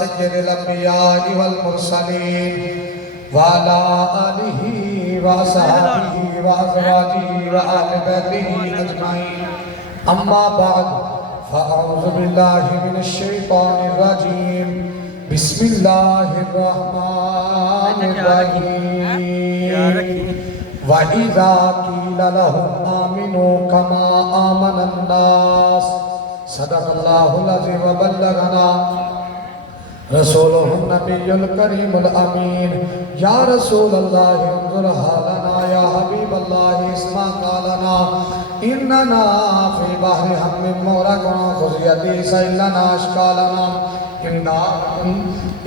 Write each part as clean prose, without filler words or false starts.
सय्यिदिल अंबिया'i वल मुरसलीन व अला आलिहि व असहाबिहि व अज़वाजिहि व आलि बैतिहि अजमाइन अम्मा बाद फ़अऊज़ु बिल्लाहि मिनश शैतानिर रजीम बिस्मिल्लाहिर रहमानिर रहीम व इज़ा क़ीला लहुम आमिनू कमा आमनन नास सदक़ल्लाहुल अज़ीम व बल्लगना रसूलुहुन नबियुल करीमुल अमीन या रसूल अल्लाह उन्ज़ुर हालना या हबीब अल्लाह इस्मा कालना इन्नना फी बहरि हम्मिन मुरक़न खुज़ियती सैलना अशकालना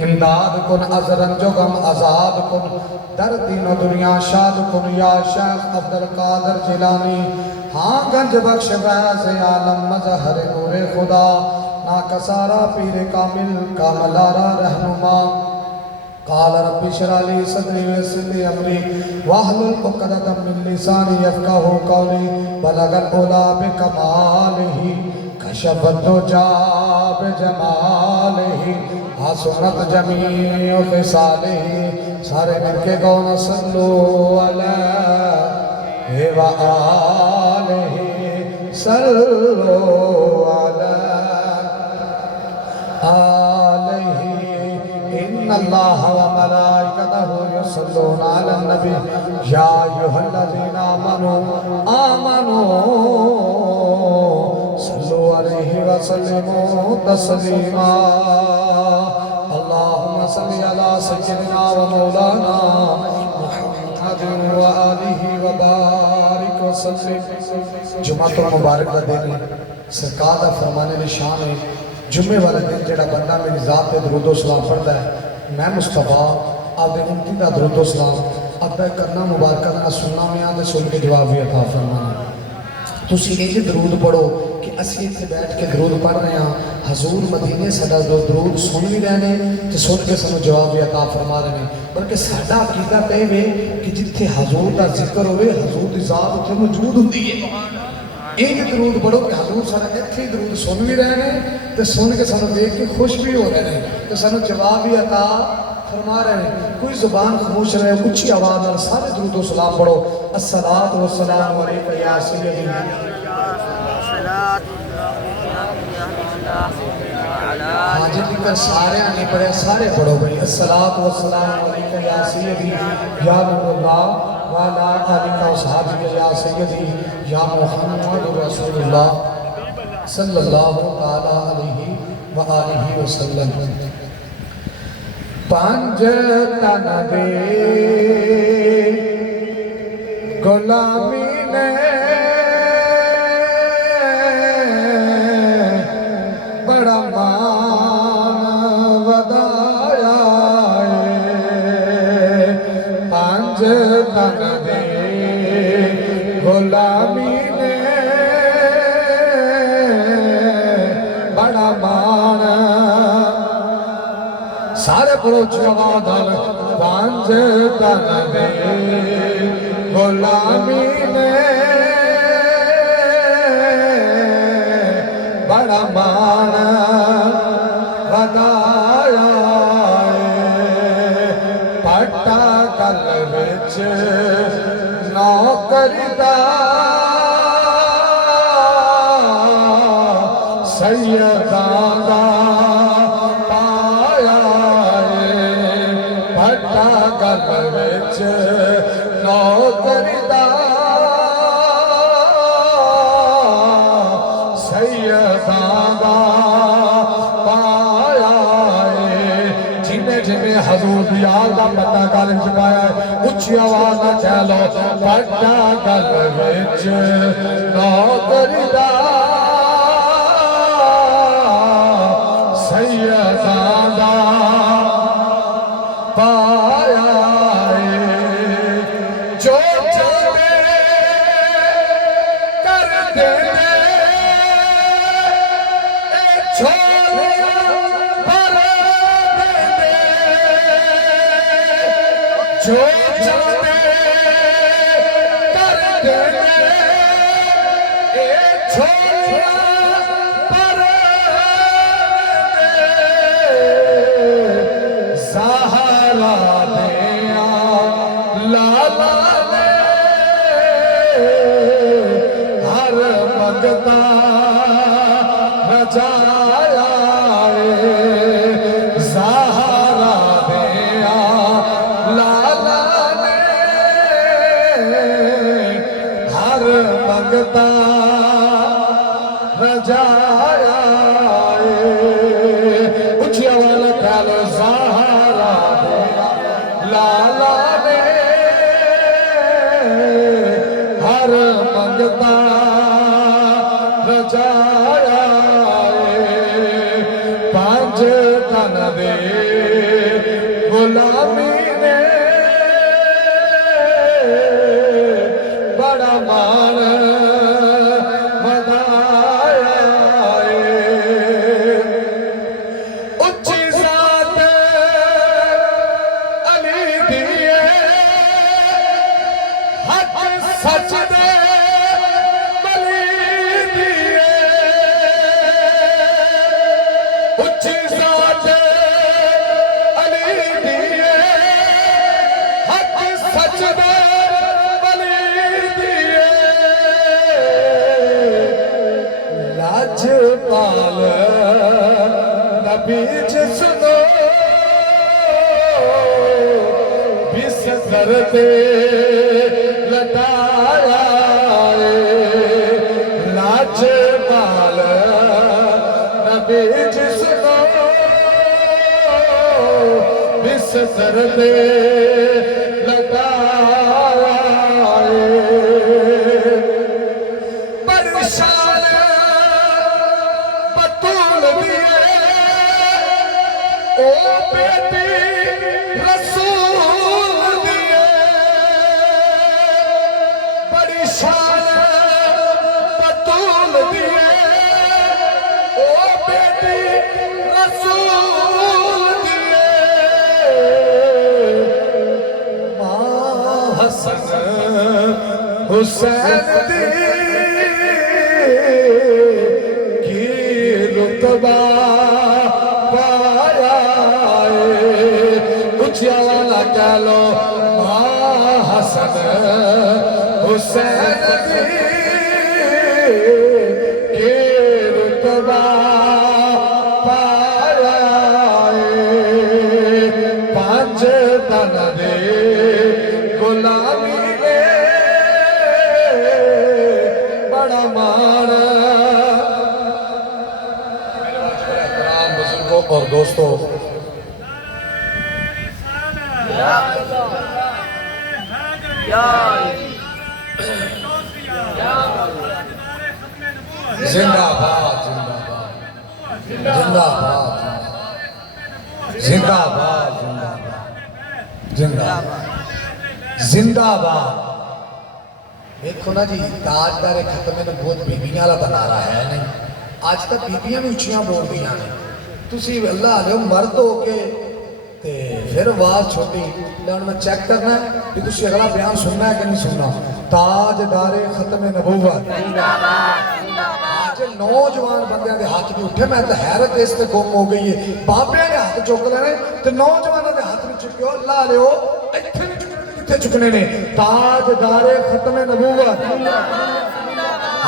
इमदाद कुन अज़रन जो गम आज़ाद कुन दर दीन दुनिया शाद कुन या शेख अब्दुल कादिर जिलानी हाँ गंज बख्श फैज़ आलम मज़हर नूरे खुदा ना कसारा पीर कामिल कामलारा रहनुमा काल रब्बी इश्रह ली सदरी वयस्सिर ली अमरी वहलुल उक़दतम मिन लिसानी यफ़क़हू क़ौली बलगल उला बिकमालिही कशफ़त दुजा बिजमालिही हसनत जमीउ ख़िसालिही सारे मिलके कौन सल्लु अलैहि व आलिही सल्लु इन्नल्लाह व मलाइकतहु युसल्लूना अलन नबी या अय्युहल्लज़ीना आमनू सल्लु अलैहि व सल्लिमू तस्लीमा अल्लाहुम्मा सल्लि अला सय्यिदिना व मौलाना मुहम्मदिन व आलिहि व बारिक व सल्लिम। जुमातुल मुबारक दा दिन सरकार दा फरमाने निशान है जुम्मे वाले दिन जो बंदा मेरी जात पे दरूदो सलाम पढ़ता है मैं मुस्तफा आपके उम्मती का दरूदो सलाम अदा करना मुबारक का सुनना मैं तो सुन के जवाब भी अता फरमाना। तुसी इंज दरूद पढ़ो कि असी इतने बैठ के दरूद पढ़ रहे हैं हजूर मदीने साडा जो दरूद सुन भी रहे हैं तो सुन के सानू जवाब भी अता फरमा रहे हैं। बल्कि साडा अकीदा तो यह कि जिथे हजूर का जिक्र होवे हजूर की जात उत्थे मौजूद होंदी है। इंज दरूद पढ़ो कि हजूर सारा इत्थे दरूद सुन भी रहे हैं तो सुन के सानू देख के खुश भी हो रहे हैं तो सानू जवाब भी अता फरमा रहे हैं। कोई जुबान खामोश रहे उच्ची आवाज़ नाल सारे दरूदो सलाम पढ़ो अस्सलातु वस्सलामु अलैका या सय्यदी। हाँ जिनका सारे नहीं पढ़े सारे पढ़ो भाई अस्सलातु वस्सलामु अलैका या सय्यदी या नूरुल्लाह व अला आलिका व सहाबिका या सय्यदी या मुहम्मद रसूलुल्लाह सल्लल्लाहु तआला अलैहि व आलिहि वसल्लम। पंज तन दे गुलामी ने बड़ा मान वधाया है। पंज तन दे गुलामी ने बड़ा मान सारे पड़ोच आवाज़ पंज तन दे गुलामी ने बड़ा मान वधाया पट्टा कल विच नौकरीदा सैयदां दा पाया पट्टा कल विच नौकरीदा सैयदां दा पाया जिन्हें जिन्हें हजूर दी याद का पता गल च पाया उच्ची आवाज़ ना चलो पट्टा गल विच नौकरीदा सैयदां दा पाया जो चाहे कर देने छोड़ पर देने जो चाहे कर देने छोड़ पर देने दिया लाला ने हर भगता रचाया सहारा दिया लाला ने हर भगता रजाया उचिया वाला ख्याल सहारा दिया लाला ने हर भगता रजाया पांच तन दे गुलामी ने बड़ा मान सच दे बली दिए उच्ची साथ अली दिए हक सच दे बली दिए लाजपाल नबी जिसनो विस करते लटाया लाजपाल नबी जिसनो विस करते लटाया परेशान बतूल दिए ओ बेटी रसूल दिए शान बतूल दिए ओ बेटी रसूल दिए माँ हसन हुसैन दी की रुतबा पाया उचिया वाला कह लो माँ हसन हुसैन के रुतबा पाया पांच तन दे गुलामी ने बड़ा मान बुजुर्गों और दोस्तों जिंदाबाद जिंदाबाद जिंदाबाद जिंदाबाद जिंदाबाद जिंदाबाद देखो ना जी ताजदार खत्मे ने बहुत बीबियां वाला बना रहा है नहीं अज तक बीबियां भी उच्चियां बोल दी ने तुसी अल्लाह आलो मर्द हो के ते फिर आवाज छोटी लेकिन मैं चेक करना है कि तुसी अगला बयान सुनना है कि नहीं सुनना ताजदारे खत्मे नबूवत आज नौजवान बंदे के हाथ भी उठे मैं तो हैरत इस ते गुम हो गई है बाबे ने हाथ चुक लेने ते नौजवानों के हाथ भी चुक्यो ला लियो इत्थे नहीं चुकने किथे चुकने ने ताजदारे खत्मे नबूवत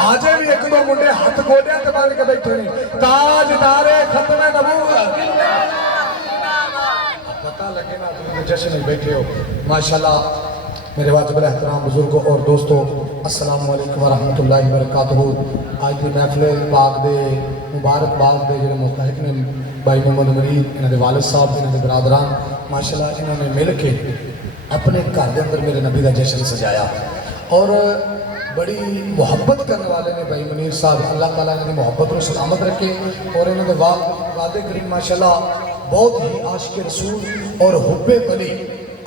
आज भी एक दो मुंडे हाथ गोडियां ते बांध के बैठे ने ताजदारे खत्मे नबूवत पता लगे ना तुम जश्न में बैठे हो माशाल्लाह मेरे वाजिब एहतराम बुजुर्गों और दोस्तों अस्सलाम वालेकुम वरहमतुल्लाहि वबरकातुहू आज की महफिल पाक दे मुबारकबाद दे जो मुस्तहिक ने भाई मोहम्मद मरीद इन्होंने वालिद साहब इन्होंने बरादरान माशाल्लाह इन्होंने मिल के अपने घर के अंदर मेरे नबी का जश्न सजाया और बड़ी मुहब्बत करने वाले ने भाई मुनीर साहब अल्लाह ताला इन्होंने मुहब्बत को सलामत रखे और इन्होंने वादे करीम माशाल्लाह बहुत ही आशिक रसूल और हुब्बे वली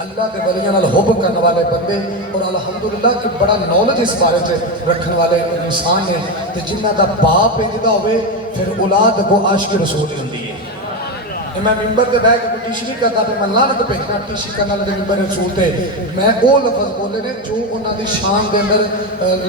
अल्लाह के वलियां नाल हुब करने वाले बंदे और अल्हम्दुलिल्लाह कि बड़ा नॉलेज इस बारे में रखने वाले इंसान ने तो जिन्हों का बाप इंजदा होवे फिर औलाद को आशिक रसूल ही होंदी है। मैं मिंबर से बह के कोई टीश नहीं करता तो मैं लानत भेजना टीशी करने वाले मिंबर रसूल थे मैं वो लफज बोले ने जो उन्होंने शान के अंदर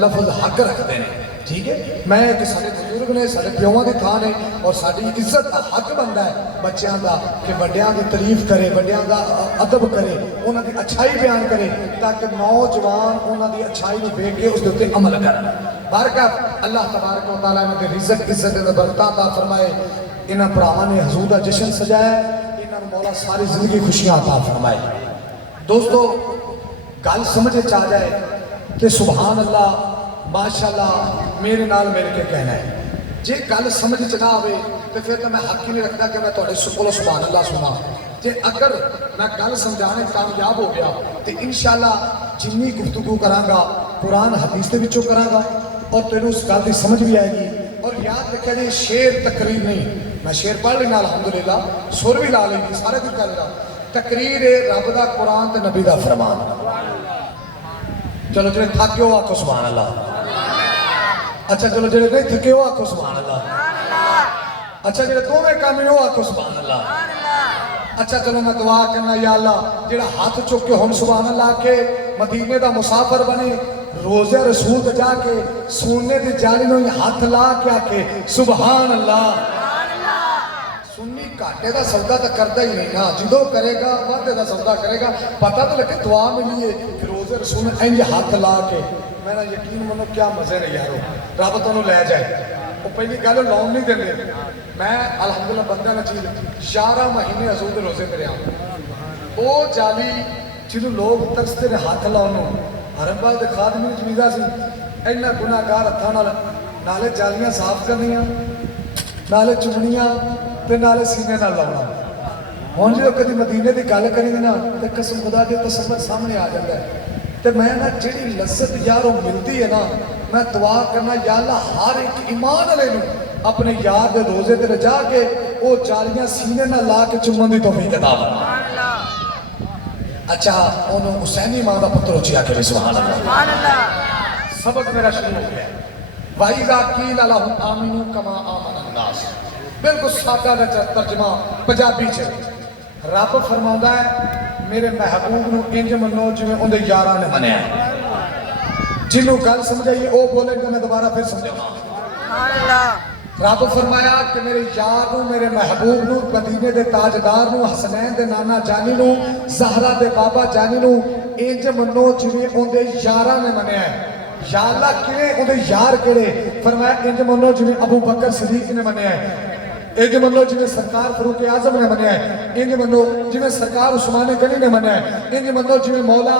लफज हक रखते हैं ठीक है। मैं कि साडे बजुर्ग ने साडे प्योवां दी थां ने और साडी इज्जत दा हक बनदा है बच्चों का कि वड्डियां दी तारीफ करे, वड्डियां दा अदब करे, उन्हां दी अच्छाई बयान करे ताकि नौजवान उन्हां दी अच्छाई नूं वेख के उस दे उत्ते अमल करन। बरकत अल्लाह तबारक व तआला इन्हां दे रिज़्क इज्जत ते बरकतां अता फरमाए। इन्हां भरावां ने हजूर दा जश्न सजाया, इन्हां नूं मौला सारी जिंदगी खुशियां अता फरमाए। दोस्तों गल समझ आ जाए कि सुभान अल्लाह माशाअल्लाह मेरे नाल मिल के कहना है। जे गल समझ च ना आवे तो फिर तो मैं हक ही नहीं रखता कि मैं तुहाडे कोलों सुभान अल्लाह सुना। जे अगर मैं गल समझाने कामयाब हो गया तो इंशाअल्लाह जिन्नी गुफ्तगू करांगा कुरान हदीस के विचों करांगा और तेनों उस गल की समझ भी आएगी। और याद रखिया जी शेर तकरीर नहीं, मैं शेर पढ़ लेना अल्हम्दुलिल्लाह, सुर भी ला लेंगी, सारा कुछ कर लेना। तकरीर है रब दा कुरान ते नबी दा फरमान। चलो जो थके हो आखो सुभान अल्लाह। अच्छा चलो जो नहीं थके हो आखो सुभान अल्लाह। अच्छा जो दोवें काम हो आखो सुभान अल्लाह। अच्छा चलो मैं दुआ करना या अल्लाह जेड़ा हाथ चुक के हुण सुभान अल्लाह आखे मदीने दा मुसाफिर बने, रोज़े रसूल ते जाके सोने दी जाली नूं हाथ ला के आखे सुभान अल्लाह। सुन्नी घाटे का सौदा तो करता ही नहीं ना, जो करेगा वादे का सौदा करेगा, पता तो लगे दुआ मिली है कि रोज़े रसूल इंज हाथ ला के। मेरा यकीन मनो क्या मजे ने यारो, रब तुहानू लै जाए। वो पहली गल लाउन नहीं देंगे। मैं अलहमदुलिल्लाह बंदा नचीज 11 महीने हजूर दे रोज़े ते रहा। वो जाली जिन्हों लोग तरसते ने हाथ लाउन, हरमबाग के खादमी जमीदा सी इन्ना गुनाहगार हत्थां नाले जालियां साफ करनियां, नाले चुमनियां ते नाले सीने नाल लाउणा। हुण जो कभी मदीने की गल करेंगे ना तो कसम खुदा के तसव्वुर सामने आ जाता है। तो मैं ना जिहड़ी लज्जत यार मिलती है ना, मैं दुआ करना या अल्लाह हर एक ईमान वाले नूं अपने यार के रोज़े ते रजा के वो जालियां सीने नाल ला के चुम्मन की तौफीक अता फरमा। अच्छा उन्होंने हुसैनी मां का पुत्र उची आके सुभान अल्लाह। सबक मेरा शुरू हो गया। वाइज़ा कील लहुम आमिनू कमा आमन अन्नास, बिल्कुल सादा तर्जमा पंजाबी च रब फरमाउंदा है मेरे महबूब नूं इंज मनो जिवें उहदे यारां ने मनिया। जिन्हों गल समझाइए वो बोलेगा, मैं दोबारा फिर समझाऊंगा। रब फरमाया कि मेरे यार नूं मेरे महबूब नूं मदीने दे ताजदार नूं हसनैन दे नाना जानी नूं ज़हरा दे बाबा जानी नूं इंज मनो जिवें उहदे यारां ने मनिया है। या अल्लाह किवें उहदे यार किहड़े? फरमाया इंज मनो जिवें अबू बकर सदीक ने मनिया है, इंज मनो जिवें सरकार फरूक आजम ने मनिया है, इंज मनो जिवें सरकार उस्मान गनी ने मनिया है, इंज मनो जिवें मौला,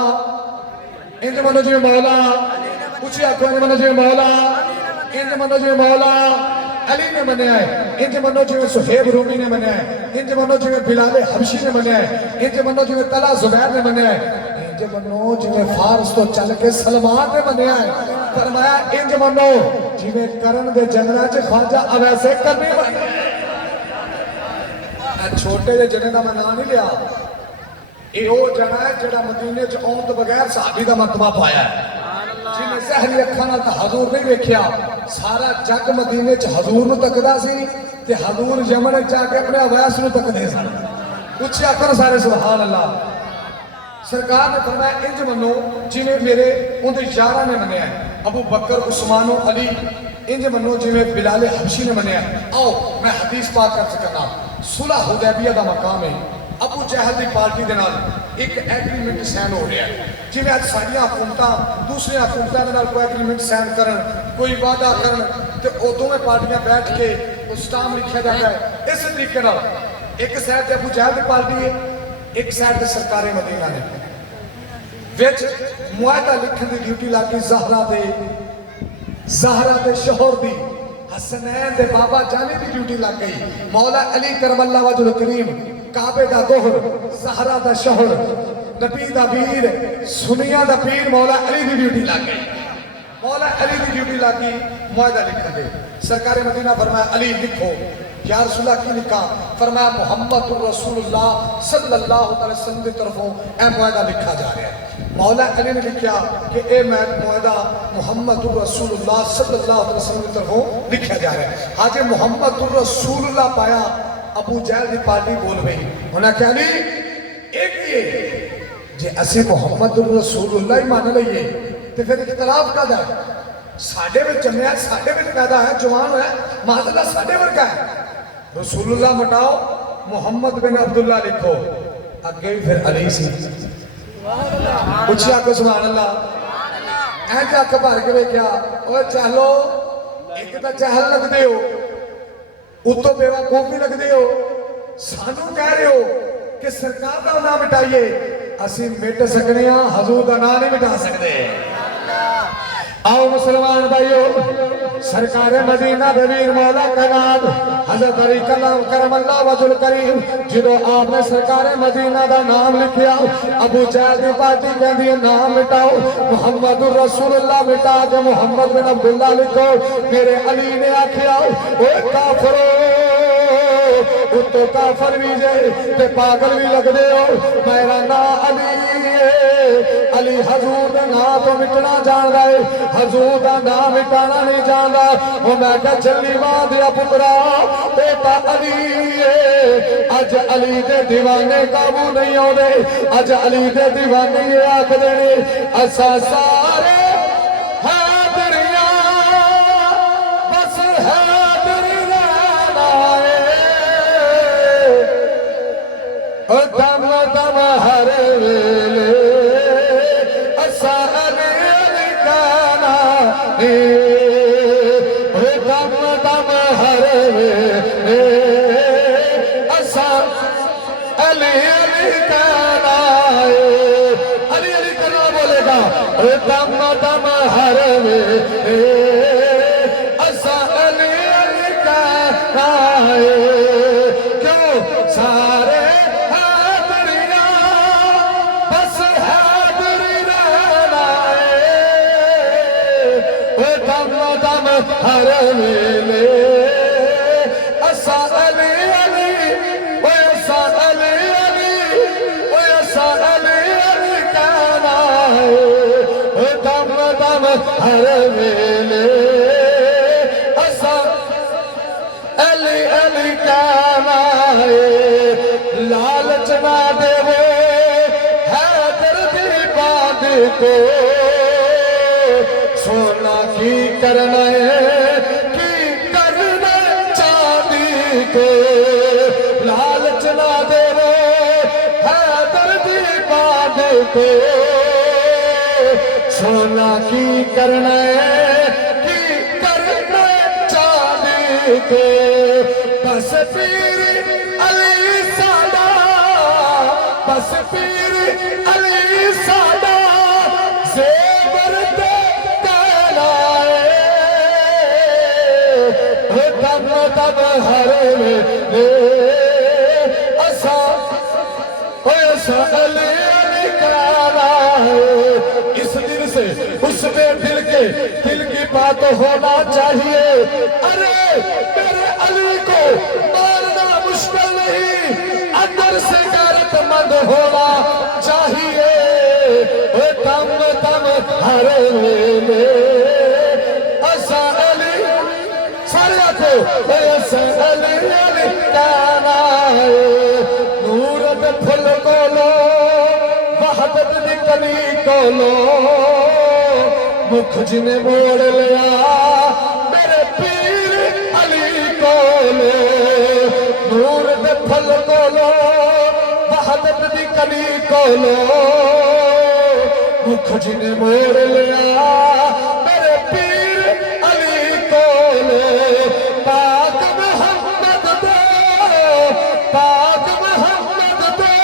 इंज मनो जिवें मौला उची आखो, इंज मनो जिवें मौला, इंज मनो जिवें मौला अली ने मनिया है, इंज मनो जिवें सुहेब रूमी ने मनिया है, इंज मनो जिवें बिलाल हबशी ने मनिया है, इंज मनो जिवें तला जुबैर ने मनिया है, इंज मनो जिवें फारस तो चल के सलमान ने मनिया है। फरमाया इंज मनो जिवें करन दे जंगलां च ख्वाजा अवैसे करनी मनिया। छोटे जे जने का मैं नाम नहीं लिया, ये जना है जो मदीने च आउण तो बगैर सहाबी का मरतबा पाया है, जिन्हें ज़हरी अखां नाल हजूर नहीं वेख्या। सारा जग मदीने च हजूर नूं तकदा सी ते हजूर यमन जाके अपने अवैस नूं तकदे सन। उच्ची आखन सारे सुभान अल्लाह। सरकार ने फरमाया इंज मनो जिवें मेरे उहदे यारां ने मनिया है, अबू बकर उस्मान अली, इंज मनो जिवें बिलाल हबशी ने मनिया। आओ मैं हदीस पाक कर सकना। सुलह हुदैबिया का मकाम है, अबू जहल की पार्टी के नाल एक एग्रीमेंट साइन हो रहा है। जिवें अज साडियां हुकूमतां दूसरी हुकूमतां दे नाल कोई एग्रीमेंट साइन करन, कोई वादा करन ते ओ दोवें पार्टियां बैठ के स्टाम लिखा जाता है। इस तरीके नाल एक साइड अबू जहल की पार्टी है, एक साइड ते सरकारे मदीना ने विच मुआहदा लिखण की ड्यूटी लग गई ज़हरा दे शोहर दी, हसनैन दे बाबा जानी की ड्यूटी लग गई, मौला अली करमल्ला वजहुल करीम काबे दा दोहर, ज़हरा दा शोहर, नबी दा वीर, सुनिया दा पीर मौला अली की ड्यूटी लग गई। मौला अली की ड्यूटी लग गई मुआहदा लिखण दे। सरकार मदीना फरमाया अली लिखो। या रसूलल्लाह की लिखा? फरमाया मुहम्मदुर रसूलुल्लाह सल्लल्लाहु अलैहि वसल्लम की तरफों ए मुआहदा लिखा जा रहा है। मौला अली ने लिखा कि ए मुआहदा मुहम्मदुर रसूलुल्लाह सल्लल्लाहु अलैहि वसल्लम की तरफों लिखा जा रहा है। आज मुहम्मदुर रसूलुल्लाह पाया, अबू जहल की पार्टी बोल गई, उन्हें क्या नहीं एक ही जे असी मुहम्मदुर रसूलुल्लाह ही मान लीए तो फिर इख्तलाफ का है। साडे विच जम्मिया, साडे विच पैदा है, जवान होया, माशाअल्लाह साडे वर्गा है। रसूलुल्लाह मटाओ, मुहम्मद बिन अब्दुल्ला लिखो, अगे भी फिर अली सी। उच्ची आखो सुभान अल्लाह। ऐ अख भर के वेख्या, ओए चलो एक तो चहल लगदे हो, उत्तों बेवकूफ भी लगदे हो, सानू कह रहे हो कि सरकार का नाम मिटाइए, असी मिट सकने, हजूर का नाम नहीं मिटा सकते। आओ मुसलमान भाइयों, सरकार मदीना दवीर मौला का नाम हजरत अली कलाम करमल्ला वजुल करीम, जो आपने सरकार मदीना का नाम लिखिया, अबू जहल की पार्टी कहती है नाम मिटाओ, मुहम्मद रसूलुल्लाह मिटा के मुहम्मद बिन अब्दुल्ला लिखो। मेरे अली ने आखिया, ओ काफरो, उत्तो काफर भी जे ते पागल भी लगदे हो, मेरा ना अली अली हजूर का नाम तो मिटना जानता है, हजूर का नाम मिटाना नहीं जानता। वो मैं क्या चली मां दिया पुत्रा, बेटा अली अज अली के दीवाने काबू नहीं आते, अज अली के दीवाने ये आखदे ने असा सारे हैदरिया बस हैदरी रहना है, दम दम हर वेले दम दम हर वे असा अली अली कहना है, अली अली करना बोलेगा, दम दम हर वे असा अली अली कहना है। क्यों सारे हैदरिया बस हैदरी रहना है, दम दम हर वेले असा अली अली, ओ असा अली अली, ओ असा अली अली कहना है, दम दम हर वेले असा अली अली कहना है। लालच ना देवो हैदर दी बात को, सोना की करना है की करना चांदी को, लालच ना देवो हैदर दी बात को, सोना की करना है की करना चांदी को। बस पीर अली सादा, बस पीर अली सादा, ज़ेवर दे दम दम हर वेले असा असा अली अली कहना है। इस दिल से उसमें दिल की बात होना चाहिए। अरे मेरे अली को मारना मुश्किल नहीं, अंदर से गैरतमंद होना चाहिए। दम दम हर वेले असा अली, सारे आखो असा अली अली कहना है। नूर दे फुल कोलो वहदत दी कली कोलो, मुख जिने मोड़ लिया मेरे पीर अली कोलो। नूर दे फुल कोलो वहदत दी कली कोलो, मुख जिने मोड़ लिया मेरे पीर अली कोलो। पाक मोहम्मद दे, पाक मोहम्मद दे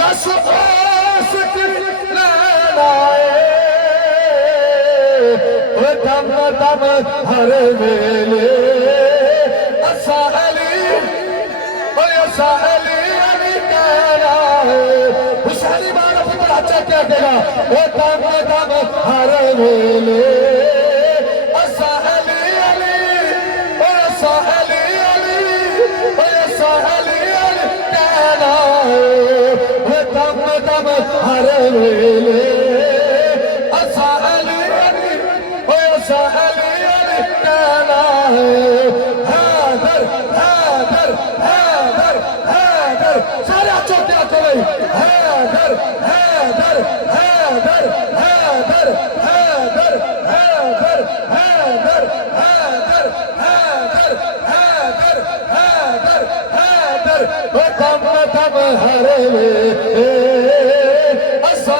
दस ओस लेना है। दम दम हर वेले असा अली, असा अली अली कहना है। हुसैनी मारा पुत्र अच्छा क्या देगा, दम दम हर वेले असा अली अली, असा अली अली, असा अली अली कहना है। दम दम हर वेले असा अली अली, असा अली अली कहना है। हैदर हैदर हैदर हैदर, सारे चौथे आते भाई, हैदर हैदर हैदर हैदर हैदर हैदर वो दम दम हर वे असा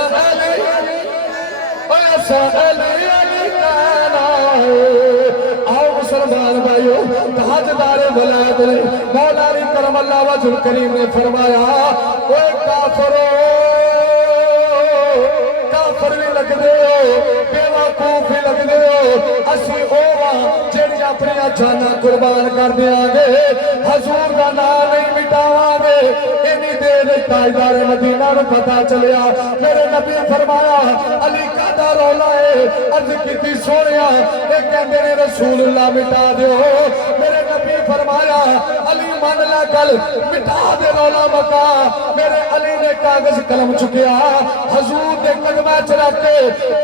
अली कहना आओ मुसलमान भाइयों ताजदार वलायत ने मौला अली करमल्लाहु वजहुल करीम ने फरमाया ओए काफिरो काफिर भी लगदे हो बेवकूफ भी लगदे हो असी ओवा जेड़ी अपनी जाना कुर्बान कर देंगे हजूर का नाम नहीं मिटावांगे इन्नी देर ताजदार मदीना नूं पता चलिया मेरे नबी फरमाया अली कादा रौला है अर्ज की सोनिया कहते ने रसूलुल्लाह मिटा दो मेरे नबी फरमाया अली मन ला गल मिटा दे रौला मका मेरे अली ने कागज कलम चुकिया हजूर के कदमां च रख के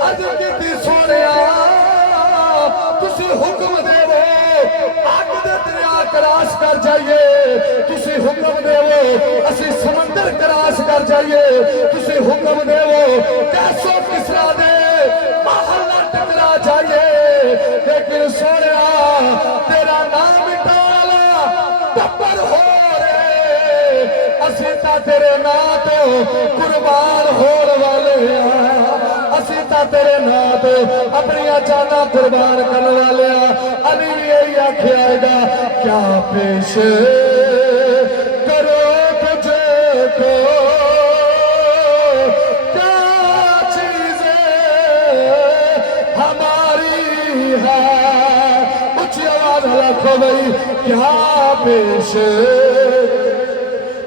अर्ज की सोनिया तुसी हुक्म देवो अग दे दरिया क्रॉस कर जाइए तुसी हुक्म देवो असी समंदर क्रॉस कर जाइए तुसी हुक्म देवो कैसो किसरा दे महल टकरा जाइए लेकिन सोनिया तेरा नाम मिटाला टप्पर हो रे असी ता तेरे नाम तो कुर्बान होने वाले असी ता तेरे नाम तो अपनी जाना कुर्बान करने वाले अली भी यही आखेगा क्या पेश करो तुझको क्या चीजें हमारी है ऊंची आवाज रखो भाई क्या पेश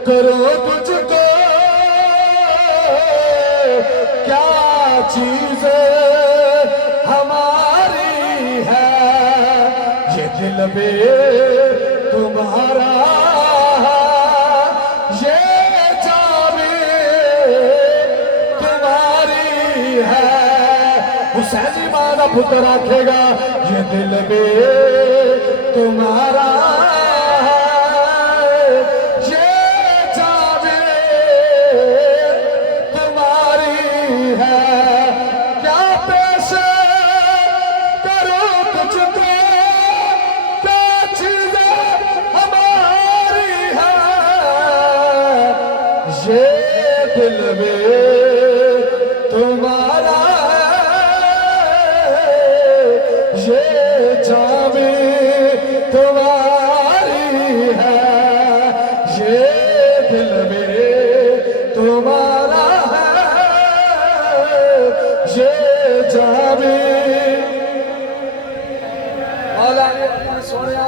करो तुझको क्या चीजें हमारी है ये दिल में तुम्हारा ये चाबी तुम्हारी है हुसैनी मां का पुत्र आखेगा ये दिल में तुम्हारा दिल में तुम्हारा ये चाबी तुम्हारी है ये दिल में तुम्हारा है ये चाबी मौला ने सोनिया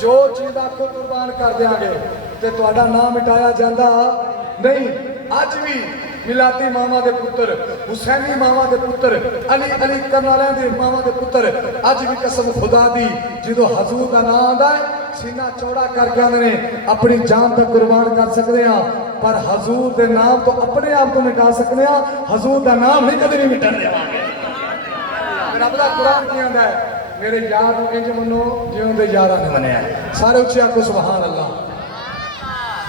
जो चीज आपको कुर्बान कर देंगे ते तुहाडा नाम मिटाया जाता नहीं अज भी मिलाती मावा के पुत्र हुसैनी मावा के पुत्र अली अली करने वाले दे मावा के पुत्र अज भी कसम खुदा दी जो हजूर का नाम आता है सीना चौड़ा करके आने अपनी जान तक कुर्बान कर सकते हैं पर हजूर के नाम तो अपने आप को मिटा सकते हैं हजूर का नाम नहीं कभी नहीं मिटन देवांगे रब दा कुरान की आंदा है मेरे यार नूं इंज मनो जिवें दे यारां ने मनिया सारे उच्चे आखो सुभान अल्लाह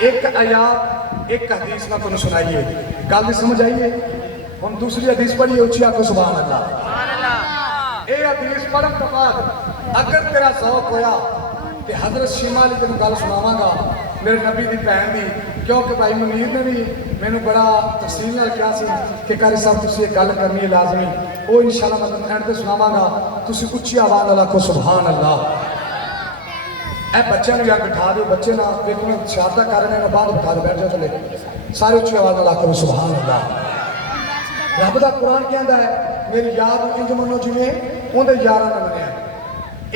एक आयात एक हदीस में तुम सुनाइए गल समझ आइए हम दूसरी हदीस पढ़िए उच्ची आखो सुभान अल्लाह ये हदीस पढ़न तो बाद अगर तेरा शौक होया कि हजरत शीमा अली तेन गल सुनावांगा मेरे नबी की भैन की क्योंकि भाई मुनीर ने भी मैंने बड़ा तफसील नाल कहा सी कि कारी साहब तुसीं ये गल करनी है लाजमी वो इंशाअल्लाह मैं तुहानूं एंड ते सुनावांगा तुसीं उच्ची आवाज़ नाल आखो सुभान अल्लाह ए बच्चों यार बिठा दो बच्चे ना देखो शारदा कर रहे हैं बाद बिठा दो बैठ जाओ चले सारे उच्ची आवाज़ नाल आखो सुभान अल्लाह रब दा कुरान कहता है मेरी याद इंज मनो जिवें उहदे यारां ने मनिया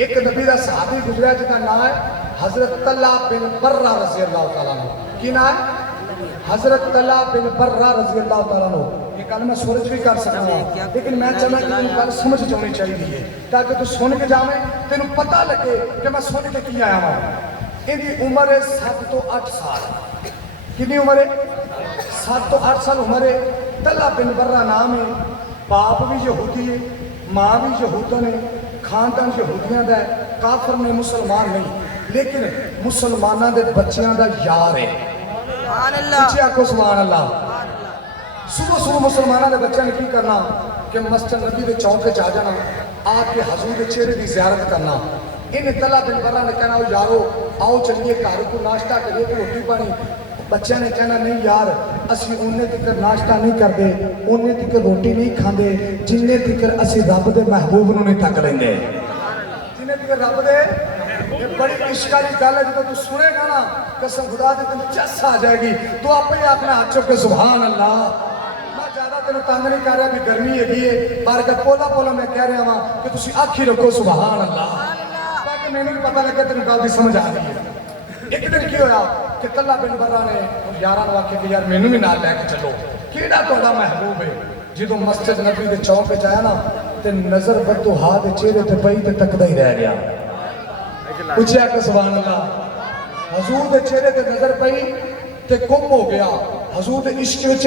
एक नबी का सहाबी गुजरिया जिसका नाम है हजरत तल्ला बिन बर्रा रज़ी अल्लाह तआला अन्हु की नाम है हजरत तल्ला बिन बर्रा रज़ी अल्लाह तआला अन्हु ये गल मैं सूरज भी कर सकता हूँ लेकिन मैं चाहना कि तेन गल समझ जानी चाहिए ताकि तू सुन के जावे तेन पता लगे कि मैं सुन के की आया वहाँ इनकी उम्र है 7 तो 8 साल कितनी उम्र है 7 तो 8 साल उम्र है तल्ला बिन बर्रा नाम है बाप भी यहूदी है माँ भी यहूदन है खानदान यहूदियों का काफर ने मुसलमान नहीं लेकिन मुसलमानों के बच्चों का यार है आखो सुभान अल्लाह सुबह सुबह मुसलमानों के बच्चों ने की करना कि मस्जिद नबी के चौक आ जाना आपके हजूर के चेहरे की ज़ियारत करना इन तला बिन बर्रा ने कहना यारो आओ चलिए घर को नाश्ता करिए तो रोटी पानी। बच्चों ने कहना नहीं यार असी उन्ने तक नाश्ता नहीं करते, उन्ने तक रोटी नहीं खाते जिन्ने तक असी रब के महबूब नूं नहीं तक लेंगे, जिन्ने तक रब दे। ये बड़ी इश्क वाली गल है, जो तू सुनेगा ना कसम खुदा दी तेन चस आ जाएगी, तो आपे ही अपना हाथ चुक के सुभान अल्लाह। मैं ज्यादा तेन तंग नहीं कर रहा भी गर्मी है पर पोला पोला मैं कह रहा वहां कि तुम आखी रखो सुभान अल्लाह, ताकि मैंने भी पता लगे तेन गल की समझ आ रही है। एक दिन की होया कि कल्ला बिन बर्रा ने यारां नूं आखे कि यार मैनू भी नाल लैके चलो, किहड़ा तुहाडा महबूब है। जो मस्जिद नबी के चौक च आया ना तो नजर बदुहा के चेहरे ते पई ते तकदा ही रह गया। पूछया कि सुभान अल्लाह, हजूर के चेहरे ते नजर पई ते गुम हो गया, हजूर के इश्क विच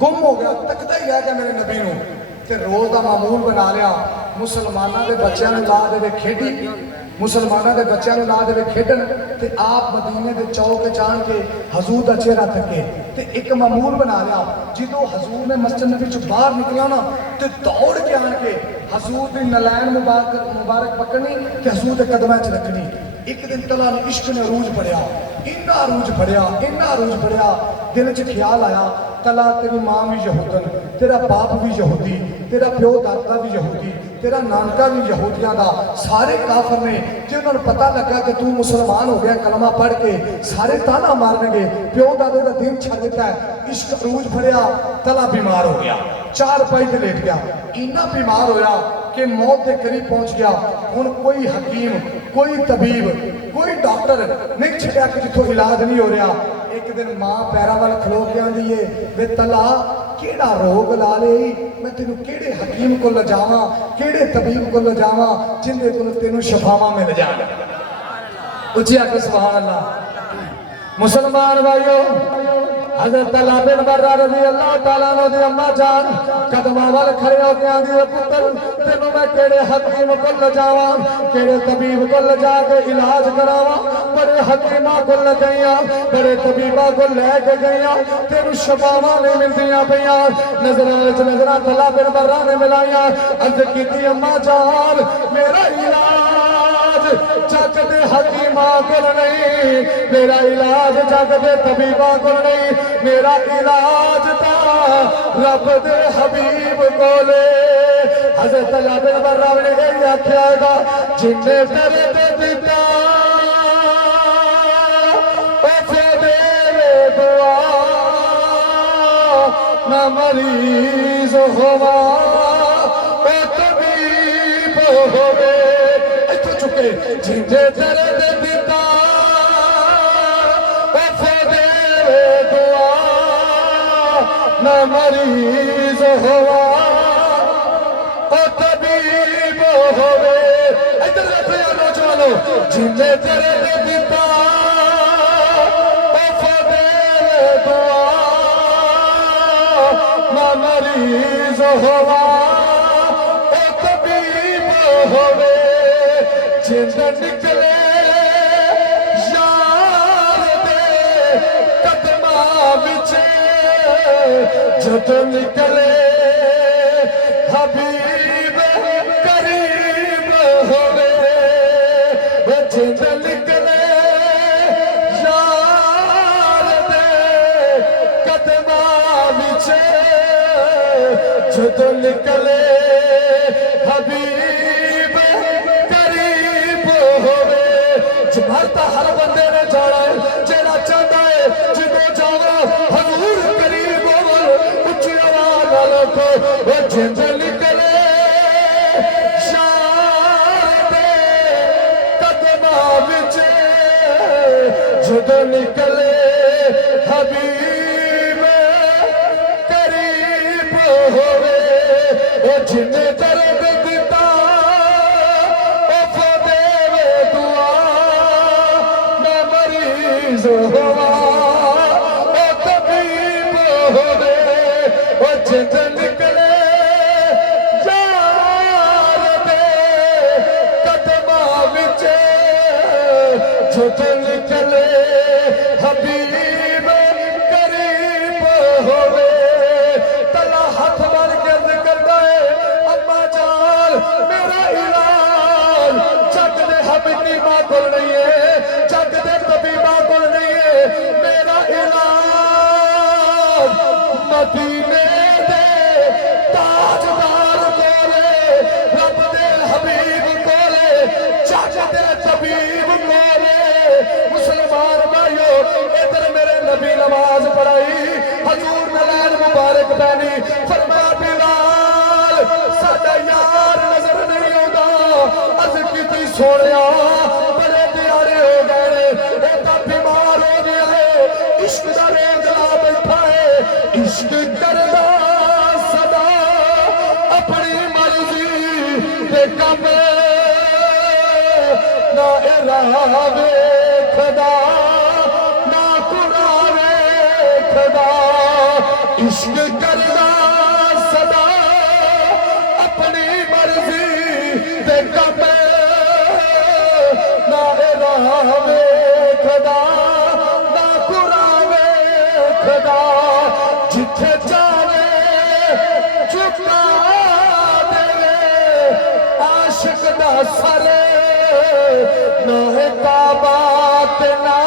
गुम हो गया, तकदा ही रह गया मेरे नबी नूं। ते रोज का मामूल बना लिया, मुसलमानों के बच्चों ने ला दे खेडी, मुसलमानों के बच्चों ने ला दे खेडन, ते आप मदीने के चौक चाण के हजूर का चेहरा तके ते एक मामूल बना लिया। जो हजूर ने मस्जिद नबी चो बाहर निकला ना तो दौड़ के आन के हजूर की नलैन मुबारक पकड़नी ते हजूर के कदमों च रखनी। एक दिन तला ने इश्क ने अरूज फड़िया, इन्ना अरूज फड़िया, इन्ना अरूज फड़िया, दिल च ख्याल आया तला तेरी मां भी यहूदन, तेरा बाप भी यहूदी, तेरा प्यो दादा भी यहूदी, तेरा नानका भी यहूदियों का, सारे काफर ने। जो उन्होंने पता लगा कि तू मुसलमान हो गया कलमा पढ़ के, सारे ताना मारनेंगे, प्यो दादे का दिन छड़ दिता है। इश्क अरूज फड़िया, तला बीमार हो गया, चार पाई ते लेट गया, इन्ना बीमार होया कि मौत के करीब पहुंच गया। हुण कोई हकीम, कोई तबीब, कोई डॉक्टर नहीं छड़िया कि जिथों इलाज नहीं हो रहा। एक दिन मां पैरों वाल खलो के आंदी है, वे तला केड़ा रोग ला ले, मैं तेनू केड़े हकीम को लजावां, केड़े तबीब को लजावां जिंदे कोल तेनू शफावां मिल जाण। उच्ची आके सुभान अल्लाह। मुसलमान भाइयों, हज़रत तला बिन बर्रा रज़ी अल्लाह तआला अन्हु दी अम्मा जान कदमां वाल खड़े होके आंदी है, पुत्र तेनू मैं केड़े हकीम को लजावां, केड़े तबीब को लजा के इलाज करावां। बड़े हकीमां को लगईयां, बड़े तबीबां को लैके गईयां, तेनू शफावां नहीं मिलदियां पईयां। नजरां विच नजरां तला बिन बर्रा ने मिलाईयां, अर्ज़ कीती अम्मा जान मेरा इलाज जग दे हकीमां कोल नहीं, मेरा इलाज जग दे तबीबां कोल नहीं, मेरा इलाज ता रब दे हबीब कोले। हज़रत तला बिन बर्रा ने यही आख्या जिन्ने तेरे ते दिता दुआ ना मरीज होवा ओ तबीब होवे। इत्थे चुके जिन्ने तेरे ते दिता ना मरीज होवा ओ तबीब होवे। इधर देखो यार नौजवानों, जिन्ने तेरे ते दिता दुआ ना मरीज होवा ओ तबीब होवे। जिंद निकले यार दे कदमां विच, जद निकले हबीब करीब होवे। जिंद निकले यार दे कदमां विच, जद निकले हबीब करीब होवे। जमरता हर बंदे ने जाना है, जेड़ा चाहता है जिदों जावा हजूर करीब होवे, उच्ची आवाज नाल आखो ओ जिंद निकले यार दे कदमां विच, जदों निकले हबीब करीब होवे। ओ जिन्ने दर्द दिता ओ देवे दुआ ना मरीज होवा ओ तबीब होवे। ओ जिंद निकले यार दे कदमां विच, जदों निकले हबीब करीब होवे। तला हाथ मार के करदा है अम्मा जान मेरा इलाज जग दे हकीमां कोल नहीं है, जग दे मदीने दे ताजदार कोले रब दे हबीब कोले जग दे तबीब कोले मुसलमान भाइयों इधर मेरे नबी नमाज पढ़ाई हजूर ने लैन मुबारक पहनी फरमाया बिलाल साडा यार नजर नहीं आता अर्ज की सोनिया बड़े दिहाड़े हो गए एदा बीमार हो गया है इश्क दा रोग ला बैठा है इश्क करदा सदा अपनी मर्जी ते कम ना इरा वेखदा ना कुरा वेखदा इश्क करदा सदा अपनी मर्जी ते कम ना इरा वेखदा ना कुरा वेखदा जिथे जावे झुका देवे आशिक दा सर ना है काबा ते ना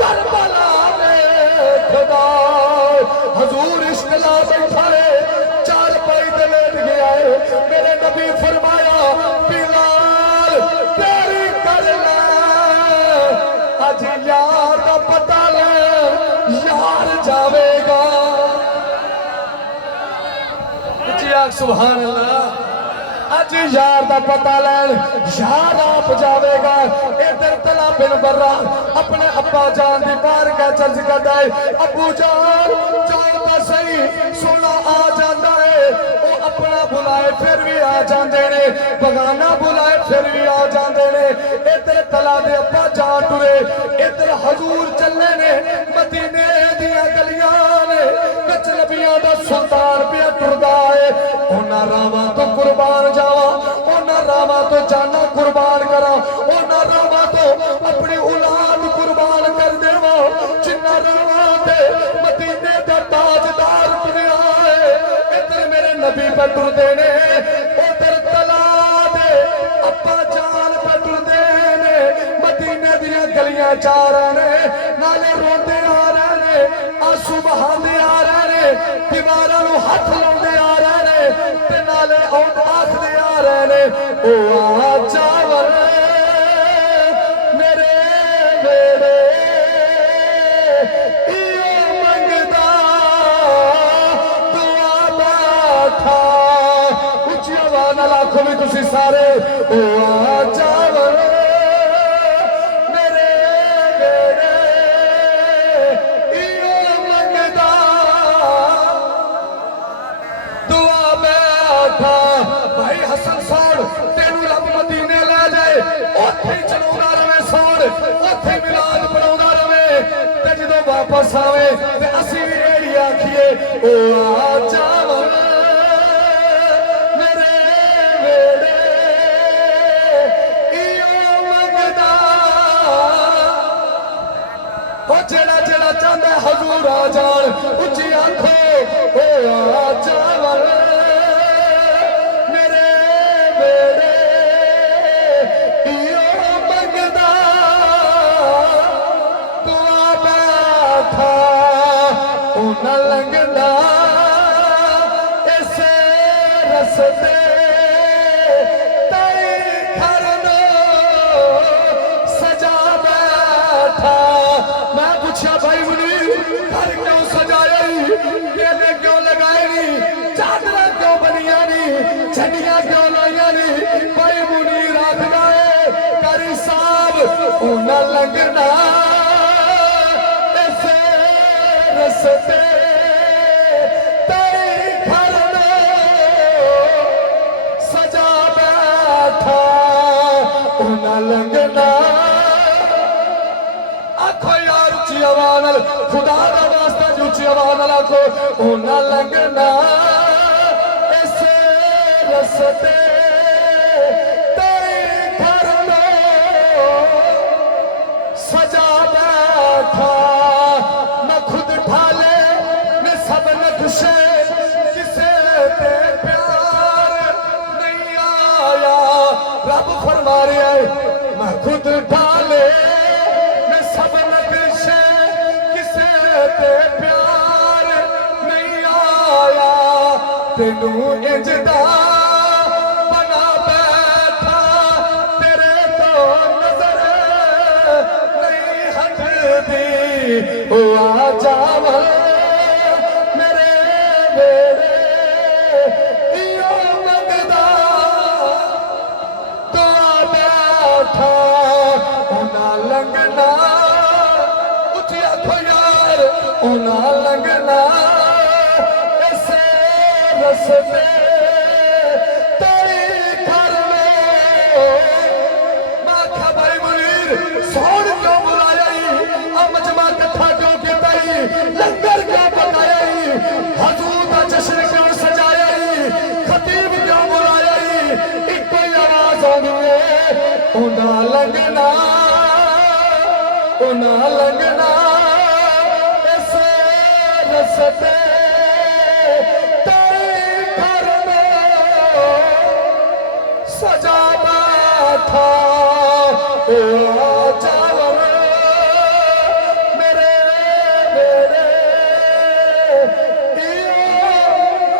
करबला वेखदा हजूर इश्क ला बैठा है चार पाई ते लेट गया है मेरे नबी फरमाया बिलाल तेरी कर ले अज यार दा पता ले यार जावेगा सुभान अल्लाह अज यार दा पता लैन यार आप जावेगा इधर तला बिन बर्रा अपने अब्बा जान दी बार का चर्च करता है अबू जान जाओ तो सही सोना आ जाता है वो अपना बुलाए फिर भी आ जाते ने बगाना बुलाए फिर भी आ जाते ने इधर तला दे अब्बा जान टुरे इधर हजूर चले ने मदीने दियां गलियां ने कच नबियां दा सुल्तान पिया टुरदा है उन्हां रावां तो कुर्बान जावा उन्हां रावां तो जाना कुर्बान करा उन्हां रावां तो अपनी औलाद कुर्बान कर देवा जिन्हां रावां ते मदीने दा ताजदार टुरिया है इधर मेरे नबी पे टुरदे ने उधर तला दे अब्बा जान पे टुरदे ने मदीने दियां गलियां जा रहे ने नाले रोंदे आ रहे ने आंसू बहांदे आ रहे ने दीवारां नूं हथ लाउंदे आ रहे ने ते नाले आखदे आ रहे ने ओ आ चावल मेरे वेड़े इयो मंगदा दुआ बैठा उच्ची आवाज़ नाल आखो भी तुसी सारे ओ आ चावल मेरे वेड़े इयो मंगदा दुआ बैठा भाई हसन सौड़ तेनू रब मदीने ले जाए उत्थे चलाउंदा रवे सौड़ उत्थे मिलाद पढ़ाउंदा रवे ते जदों वापस आवे ते असीं भी यही आखिए ओ आ चावल मेरे वेड़े इयो मंगदा ओ जेड़ा जेड़ा चाहंदा हजूर आ जान उच्ची आखो ओ आ चावल मेरे वेड़े इयो मंगदा दुआ बैठा उन्हां लंघदा इस रस्ते तई घर नूं सजा बैठा मैं पूछा भाई मुनीर घर क्यों सजाया केले क्यों लगाए नी चादर क्यों बनिया नी झंडियां क्यों लाइया नी भाई मुनीर आखदा है कारी साहब उन्हां लंघना इस रस्ते तई घर नूं सजा बैठा उन्हां लंघना आखो यार उच्ची आवाज़ नाल खुदा दा वास्ता जी उच्ची आवाज़ नाल आखो उन्हां लंघना इस रस्ते तेरे घर नूं सजा बैठा मैं खुद ढाले ने सब नक्शे किसे ते प्यार नहीं आया रब फरमा रहा है मैं खुद ढाले ने सब नक्शे किसे ते प्यार नहीं तेनू इंजदा बना बैठा तेरे तो नजर नहीं हटदी ओ आ जावा मेरे वेड़े इयो मंगदा तो आ बैठा उना लंघना उची आखो यार उना लंघना ऐसे रस्ते तेरी घर में मैं आखा भाई मुनीर सौन क्यों बुलाया मजमा कट्ठा क्यों किया लंगर क्यों पकाया हजूर का जश्न क्यों सजाया खतीब क्यों बुलाया एक ही आवाज आनी है उना लगना ऐसे रस्ते तेरे घर में सजा बैठा ओ जावर मेरे मेरे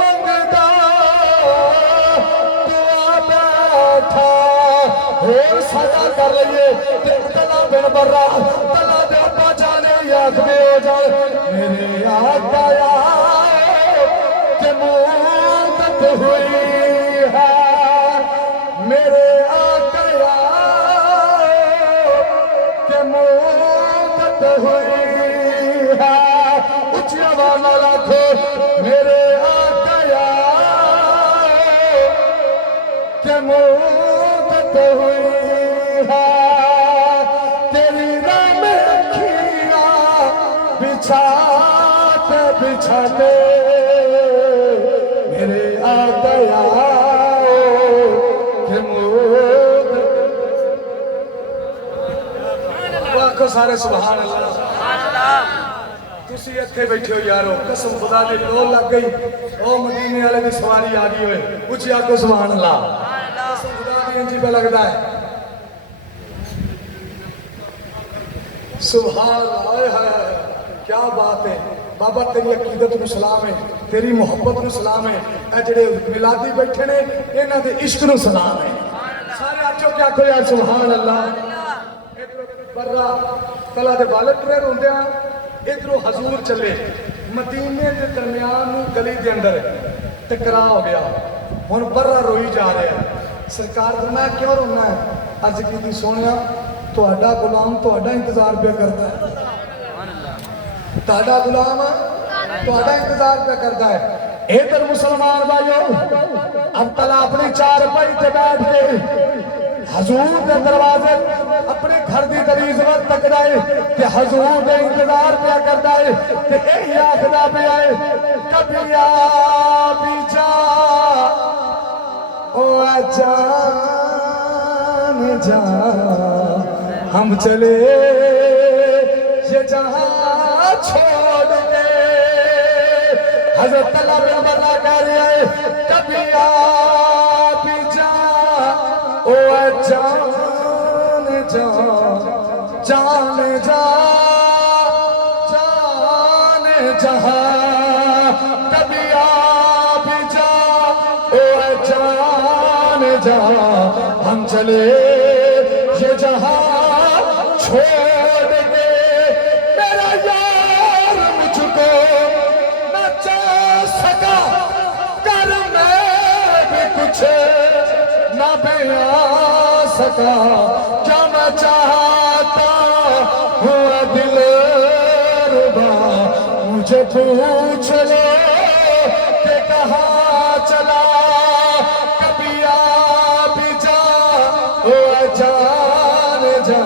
मंगदा दुआ बैठा होर सजा कर लइए तला बिन बर्रा तला दे अब्बा जाने याद में हो जाए मेरे आका के मुद्दत हुई है मेरे आका के मुद्दत हुई है उच्च आवाज रखो मेरे आका के मुद्दत हुई है तेरी राम खिया बिछाते बिछाते मेरे आका के मुद्दत आखो सारे सुभान अल्लाह तुसी इत्थे बैठे हो यारो कसम खुदा दी लोल लग गई ओ मदीने वाले दी सवारी आ गई होए उची आखो सुभान अल्लाह कसम खुदा दी इंजी पे लगदा है सुभान अल्लाह हाय क्या बात है बाबा तेरी अकीदत नूं सलाम है तेरी मोहब्बत नूं सलाम है ए जेड़े मिलादी बैठे ने इन्हां दे इश्क नूं सलाम है सारे आचो क्या कहो यार सुभान अल्लाह बर्रा तला दे वाले टुरे रोंदे इधरों हजूर चले मदीने के दरमियान गली के अंदर टकरा हो गया हुण बर्रा रोई जा रहा सरकार को मैं क्यों रोना है अर्ज की सोनिया तुहाडा गुलाम तुहाडा इंतजार पे करता है तुहाडा गुलाम तुहाडा इंतजार पे करता है इधर मुसलमान भाइयों अब तला अपनी चार पाई ते बैठ के हजूर के दरवाजे अपने घर की दरीज वर तकदा है कि हजूर के इंतजार पे करता है कि यही आखदा पे आए कभी आ भी जा ओ जान जा हम चले ये जहां छोड़ के हजरत अल्लाह बिन बर्रा कह रहे हैं कभी आ भी जा ओ जान जा जान जा जान जहां कभी आ भी जा ओ जान जा हम चले ये जहां छोड़ के मेरा यार मुझको न चाह सका कर मैं भी कुछ न बयां सका क्या मैं चाहता हुआ दिल रुबा मुझे पूछ लो कि कहाँ चला कभी आ भी जा ओ जान जा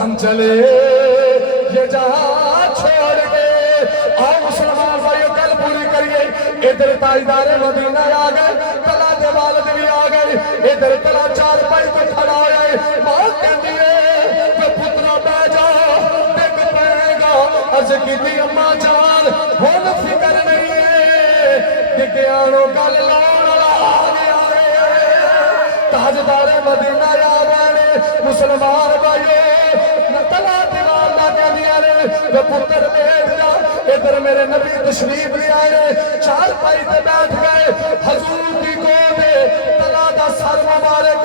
हम चले ये जहां छोड़ के आओ मुसलमान भाइयों कल पूरी करिए इधर ताजदारे मदीना आ गए कला दे वालिद भी आ गए इधर कला चार पाई तो खड़ा होया मां कहती है कि पुत्रा बह जा डिग पेगा अर्ज की अम्मा जान हुन फिक्र नहीं है डिग्यानो गल लाउण वाला आ गया है ताजदारे मदीना आ गए मुसलमान भाइयों तला दीवार ला कहदियां ने पुत्र बैठ जा इधर मेरे नबी तशरीफ ले आए चार पाई ते बैठ गए हजूर की गोद तला दा सर मुबारक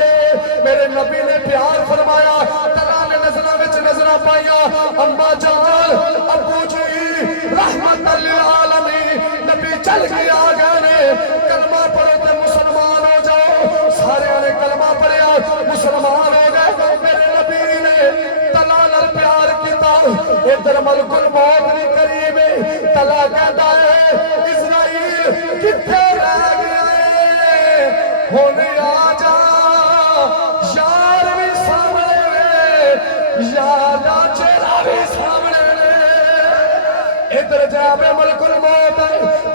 मेरे नबी ने प्यार फरमाया तला ने नजर विच नजर पाइया अम्मा जान अबू जी रहमत लिल आलमीन नबी चल के आ गए ने कलमा पढ़ो ते मुसलमान हो जाओ सारे ने कलमा पढ़िया मुसलमान हो गए मेरे नबी ने तला नाल प्यार किया इधर मलकुल मौत दी करीब तला कहता है इज़राइल किथे रह गया है हुण आ जा यार भी सामने ने यार दा चेहरा भी सामने ने इधर जाबे मलकुल मौत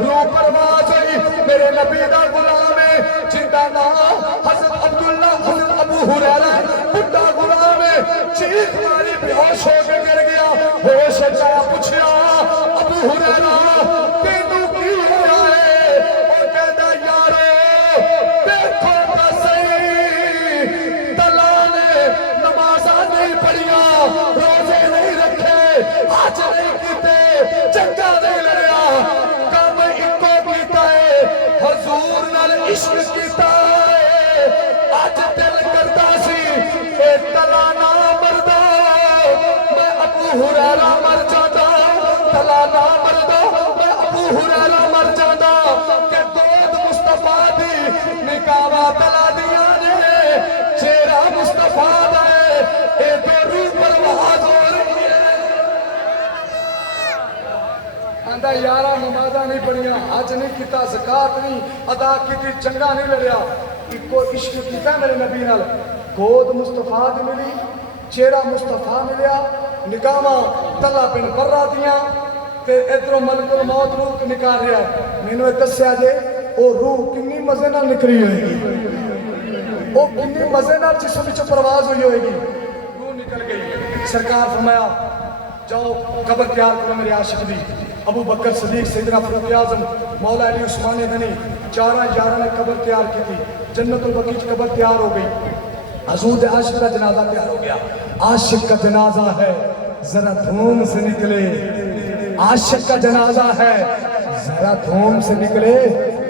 रूह परवाज़ हुई मेरे नबी दा गुलाम है जिंदा नाम हज़रत अब्दुल्ला हज़रत अबू हुरैरा बुढ़ा गुलाम है चीख मारी बेहोश हो के गिर गया होश आया पूछया अबू हुरैरा तेनू की होया है ओ कहदा यारो देखो तो सही तला ने नमाज़ां नहीं पढ़िया रोजे नहीं रखे हज नहीं कीते चंगा नहीं लड़िया काम इको कीता है हजूर नाल इश्क कीता है अज दिल करदा सी ए तला ना मरदा मैं अबू हुरैरा मर जाता तला ना मरदा मैं अबू हुरैरा मर जाता के गोद मुस्तफा दी निकावा तला दिया ने चेहरा मुस्तफा दा ए तो रूह परवाज़ हो रही है आंदा यारा नमाज़ां नहीं पढ़िया हज नहीं किया ज़कात नहीं अदा की चंगा नहीं लड़िया इको इश्क किया मेरे नबी नाल गोद मुस्तफा दी मिली चेहरा मुस्तफा मिलिया निगाहां तला पिन बर्रा दियां ते इधरों मलकुल मौत रूह निकाल रहा है मैनू दस्या जे ओ रूह किन्नी मजे नाल निकली होएगी ओ किन्नी मजे नाल जिस्म विच परवाज़ हुई होएगी रूह निकल गई सरकार फरमाया जाओ कब्र तैयार करो मेरे आशिक दी अबू बकर सदीक सैयदना फारूक आज़म मौला अली उस्मान गनी चारा यारा ने कब्र तैयार की थी जन्नतुल बकी च कब्र तैयार हो गई हजूर आशिक का जनाजा तैयार हो गया आशिक का जनाजा है जरा धूम से निकले आशिक का जनाजा है जरा धूम से निकले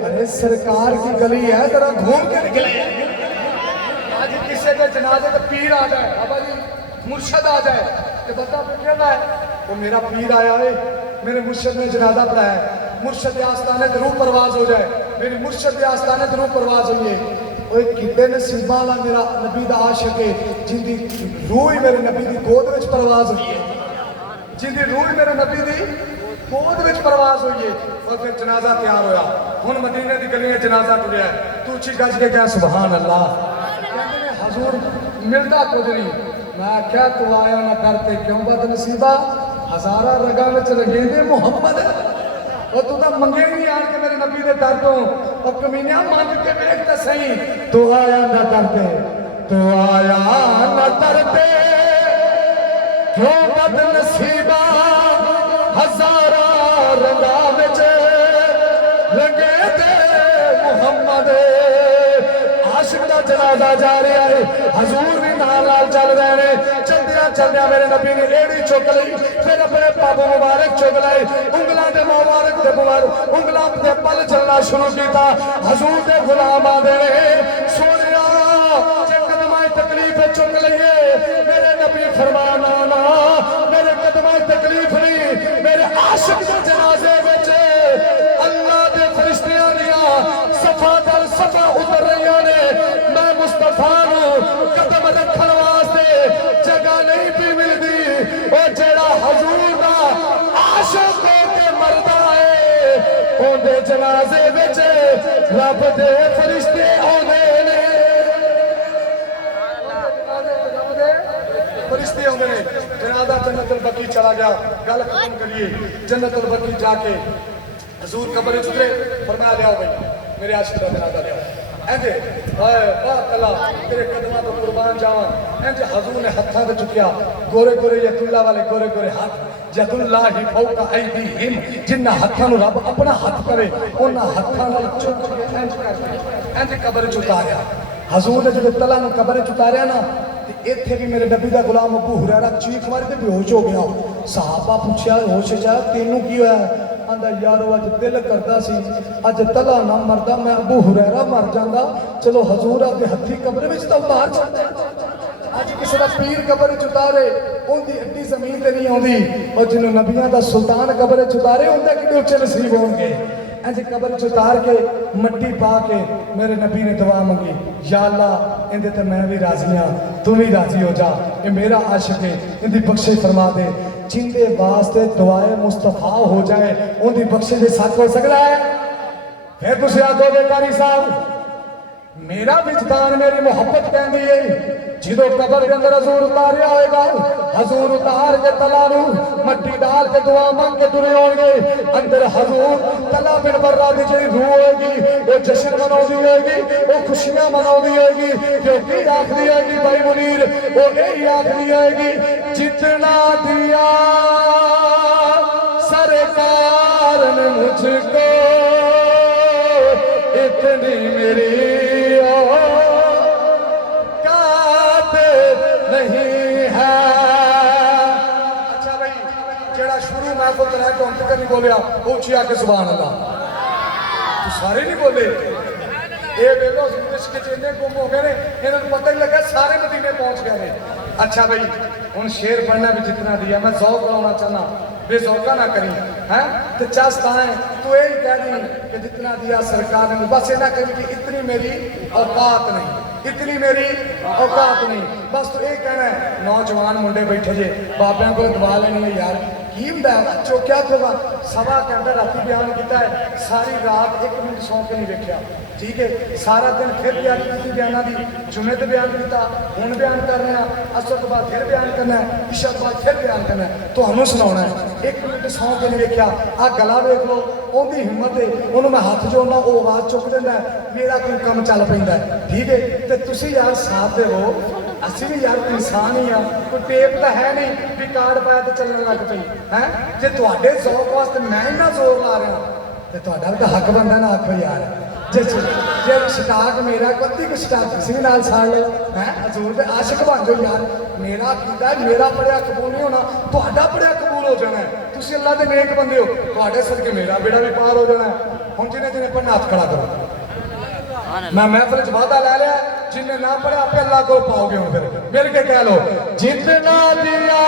अरे सरकार की गली है जरा घूम के निकले आज किसी के जनाजे का पीर आ जाए बाबा जी मुर्शद आ जाए कि बता क्या है वो मेरा पीर आया है मेरे मुर्शद ने जनाजा पढ़ाया है मुर्शद आस्थाने तो रूह परवाज़ हो जाए मेरी मुर्शद आस्थाने तो रूह परवाज़ हुई है कितने नसीबा वाला मेरा नबी दा आशिक है जिंदी रूह ही मेरे नबी दी गोद विच परवाज़ हुई है जिंदी रूह ही मेरे नबी दी गोद विच परवाज़ हुई है और फिर जनाजा तैयार होया हुण मदीने दी गलियां जनाजा टुरिया तू उच्ची गज के कह सुभान अल्लाह कहंदे ने हजूर मिलदा कुछ नहीं मैं क्या तू आया ना करते क्यों बदनसीबा हजारा रगा विच रगेंदे मुहम्मद और तू तो मंगे नहीं आन के मेरे नबी दे दर तो और कमीनिया मांग के वेख ते सही तू आया ना करते तू आया ना करते क्यों बदनसीबा हजारा रगा विच रगेंदे मुहम्मद आशिक दा जनाजा जा रहा है हजूर भी नाल नाल चल रहे हैं चलदियां चलदियां मेरे नबी ने एड़ी चुक ली फिर अपने पग मुबारक चुक लाए उंगलां दे मुबारक दे उंगलां दे पल चलना शुरू किया हजूर दे गुलाम आदे सोनिया जे कदमां तकलीफ चुक लईए मेरे नबी फरमाया ना ना मेरे कदमां तकलीफ नहीं मेरे आशिक दे जनाजे विच अल्लाह दे फरिश्तियां दियां सफा दर सफा उतर रही ने मैं मुस्तफा कदम रखन वास्ते जगह नहीं भी मिलती और जेड़ा हजूर दा आशिक होके मरदा है ओंदे जनाजे विच रब दे फरिश्ते आउंदे ने फरिश्ते आउंदे ने जनाजा जन्नतुल बकी चला गया गल खत्म करिए जन्नतुल बकी जाके हजूर कब्र विच उतरे फरमाया लियाओ भाई मेरे आशिक दा जनाजा लियाओ इंज हाय वाह कला तेरे कदमां तो कुर्बान जावां इंज हजूर ने हत्थां ते चुकिया गोरे गोरे यतुल्ला वाले गोरे गोरे हाथ यदुल्लाह ही फौका ऐदीहिम जिन्ना हत्थां नूं रब अपना हथ करे उन्हां हत्थां नाल चुक के इंज कब्र च उतारिया हजूर ने जब तला नूं कब्र च उतारिया ना ते इत्थे भी मेरे नबी दा गुलाम अबू हुरैरा चीख मारी ते बेहोश हो गया सहाबा पूछया होश च तेनू की होया आंदा यारो अज दिल करता सी अज तला ना मरदा मैं अबू हुरैरा मर जांदा चलो हजूर आपके हथी कब्र विच तो उतार छड्डे अज किसी का पीर कब्र च उतारे उनकी अड्डी जमीन ते नहीं आउंदी और जिन्हों नबियां दा सुल्तान कब्र च उतारे उनके कितने उच्चे नसीब होंगे इंज कब्र च उतार के मट्टी पा के मेरे नबी ने दुआ मंगी या अल्लाह इंदे ते मैं भी राजी हाँ तू भी राजी हो जा ये मेरा आशिक है इंदी बख्शे फरमा दे जिंदे वास्ते दुआए मुस्तफा हो जाए उनकी बख्शे दे सच हो सकता है फिर तुम आखोगे कारी साहब मेरा विजदान मेरी मोहब्बत कहती है जो कबर के अंदर हजूर उतारिया होगा हजूर उतार के तला मट्टी डाल के दुआ मांग के तुरे होंगे अंदर हजूर तला बिन बर्रा की जी रूह होगी वो जश्न मनाउंदी होगी वो खुशियां मनाउंदी होगी क्योंकि आखरी होगी भाई मुनीर वो यही आखरी होगी जितना दिया सरकार ने मुझको इतनी मेरी नहीं है। अच्छा भाई जेड़ा शुरू महफिल तो लैके हुण तक नहीं बोलिया ऊंची आके सुभान अल्लाह तो सारे नहीं बोले ये वेलो इश्क च इन्ने गुम हो गए ने इन्हां नूं पता ही लगा सारे मदीने पहुंच गए ने। अच्छा भाई हुण शेर पढ़ना भी जितना दिया मैं ज़ौक लाना चाहना बेजौका ना करी है तो चस्ता है तो यही कह दी कि जितना दिया सरकार ने बस इतना करी कि इतनी मेरी औकात नहीं इतनी मेरी औकात नहीं बस तो ये कहना है नौजवान मुंडे बैठे जे बाबिया को दबा लेनी है यार की होंगे चौकिया होगा सवा घंटा रात बयान किया है सारी रात 1 मिनट सौ के नहीं वेख्या ठीक है सारा दिन फिर तैयारी की बयाना की जुमे तो बयान किया हूँ बयान कर रहे हैं असर तो बाद फिर बयान करना है इशा तो बाद फिर बयान करना है तो हमें सुना है 1 मिनट सौ के नहीं वेख्या आ गला वेख लो उनकी हिम्मत है उन्होंने मैं हाथ जोड़ना वो आवाज़ चुक देना मेरा कोई काम चल पैंदा है ठीक है तो तुम यार साथ दे हो असं भी यार इंसान ही हाँ कोई टेप तो है नहीं भी कार्ड पाया तो चलने लग पई है जे तुहाडे ज़ौक वास्ते मैं इन्ना जोर ला रहा तो तुहाडा भी तो हक बनता ना आखो यार जे जे स्टाक मेरा कत्ती को स्टाक किसी भी नाल साड़ लो है हजूर दे आशिक बन जाओ यार मेरा कीता मेरा पढ़िया कबूल नहीं होना तुहाडा पढ़िया कबूल हो जाना है तुसीं अल्लाह दे नेक बंदे हो तुहाडे सदके मेरा बेड़ा भी पार हो जाना है हुण जिन्हें जिन्हें पढ़ना हाथ खड़ा करो मैं महफिल च वादा लै लिया जिन्हें ना पढ़े आपे अल्लाह को पाओगे हूं फिर मिल के कह लो जितना दिया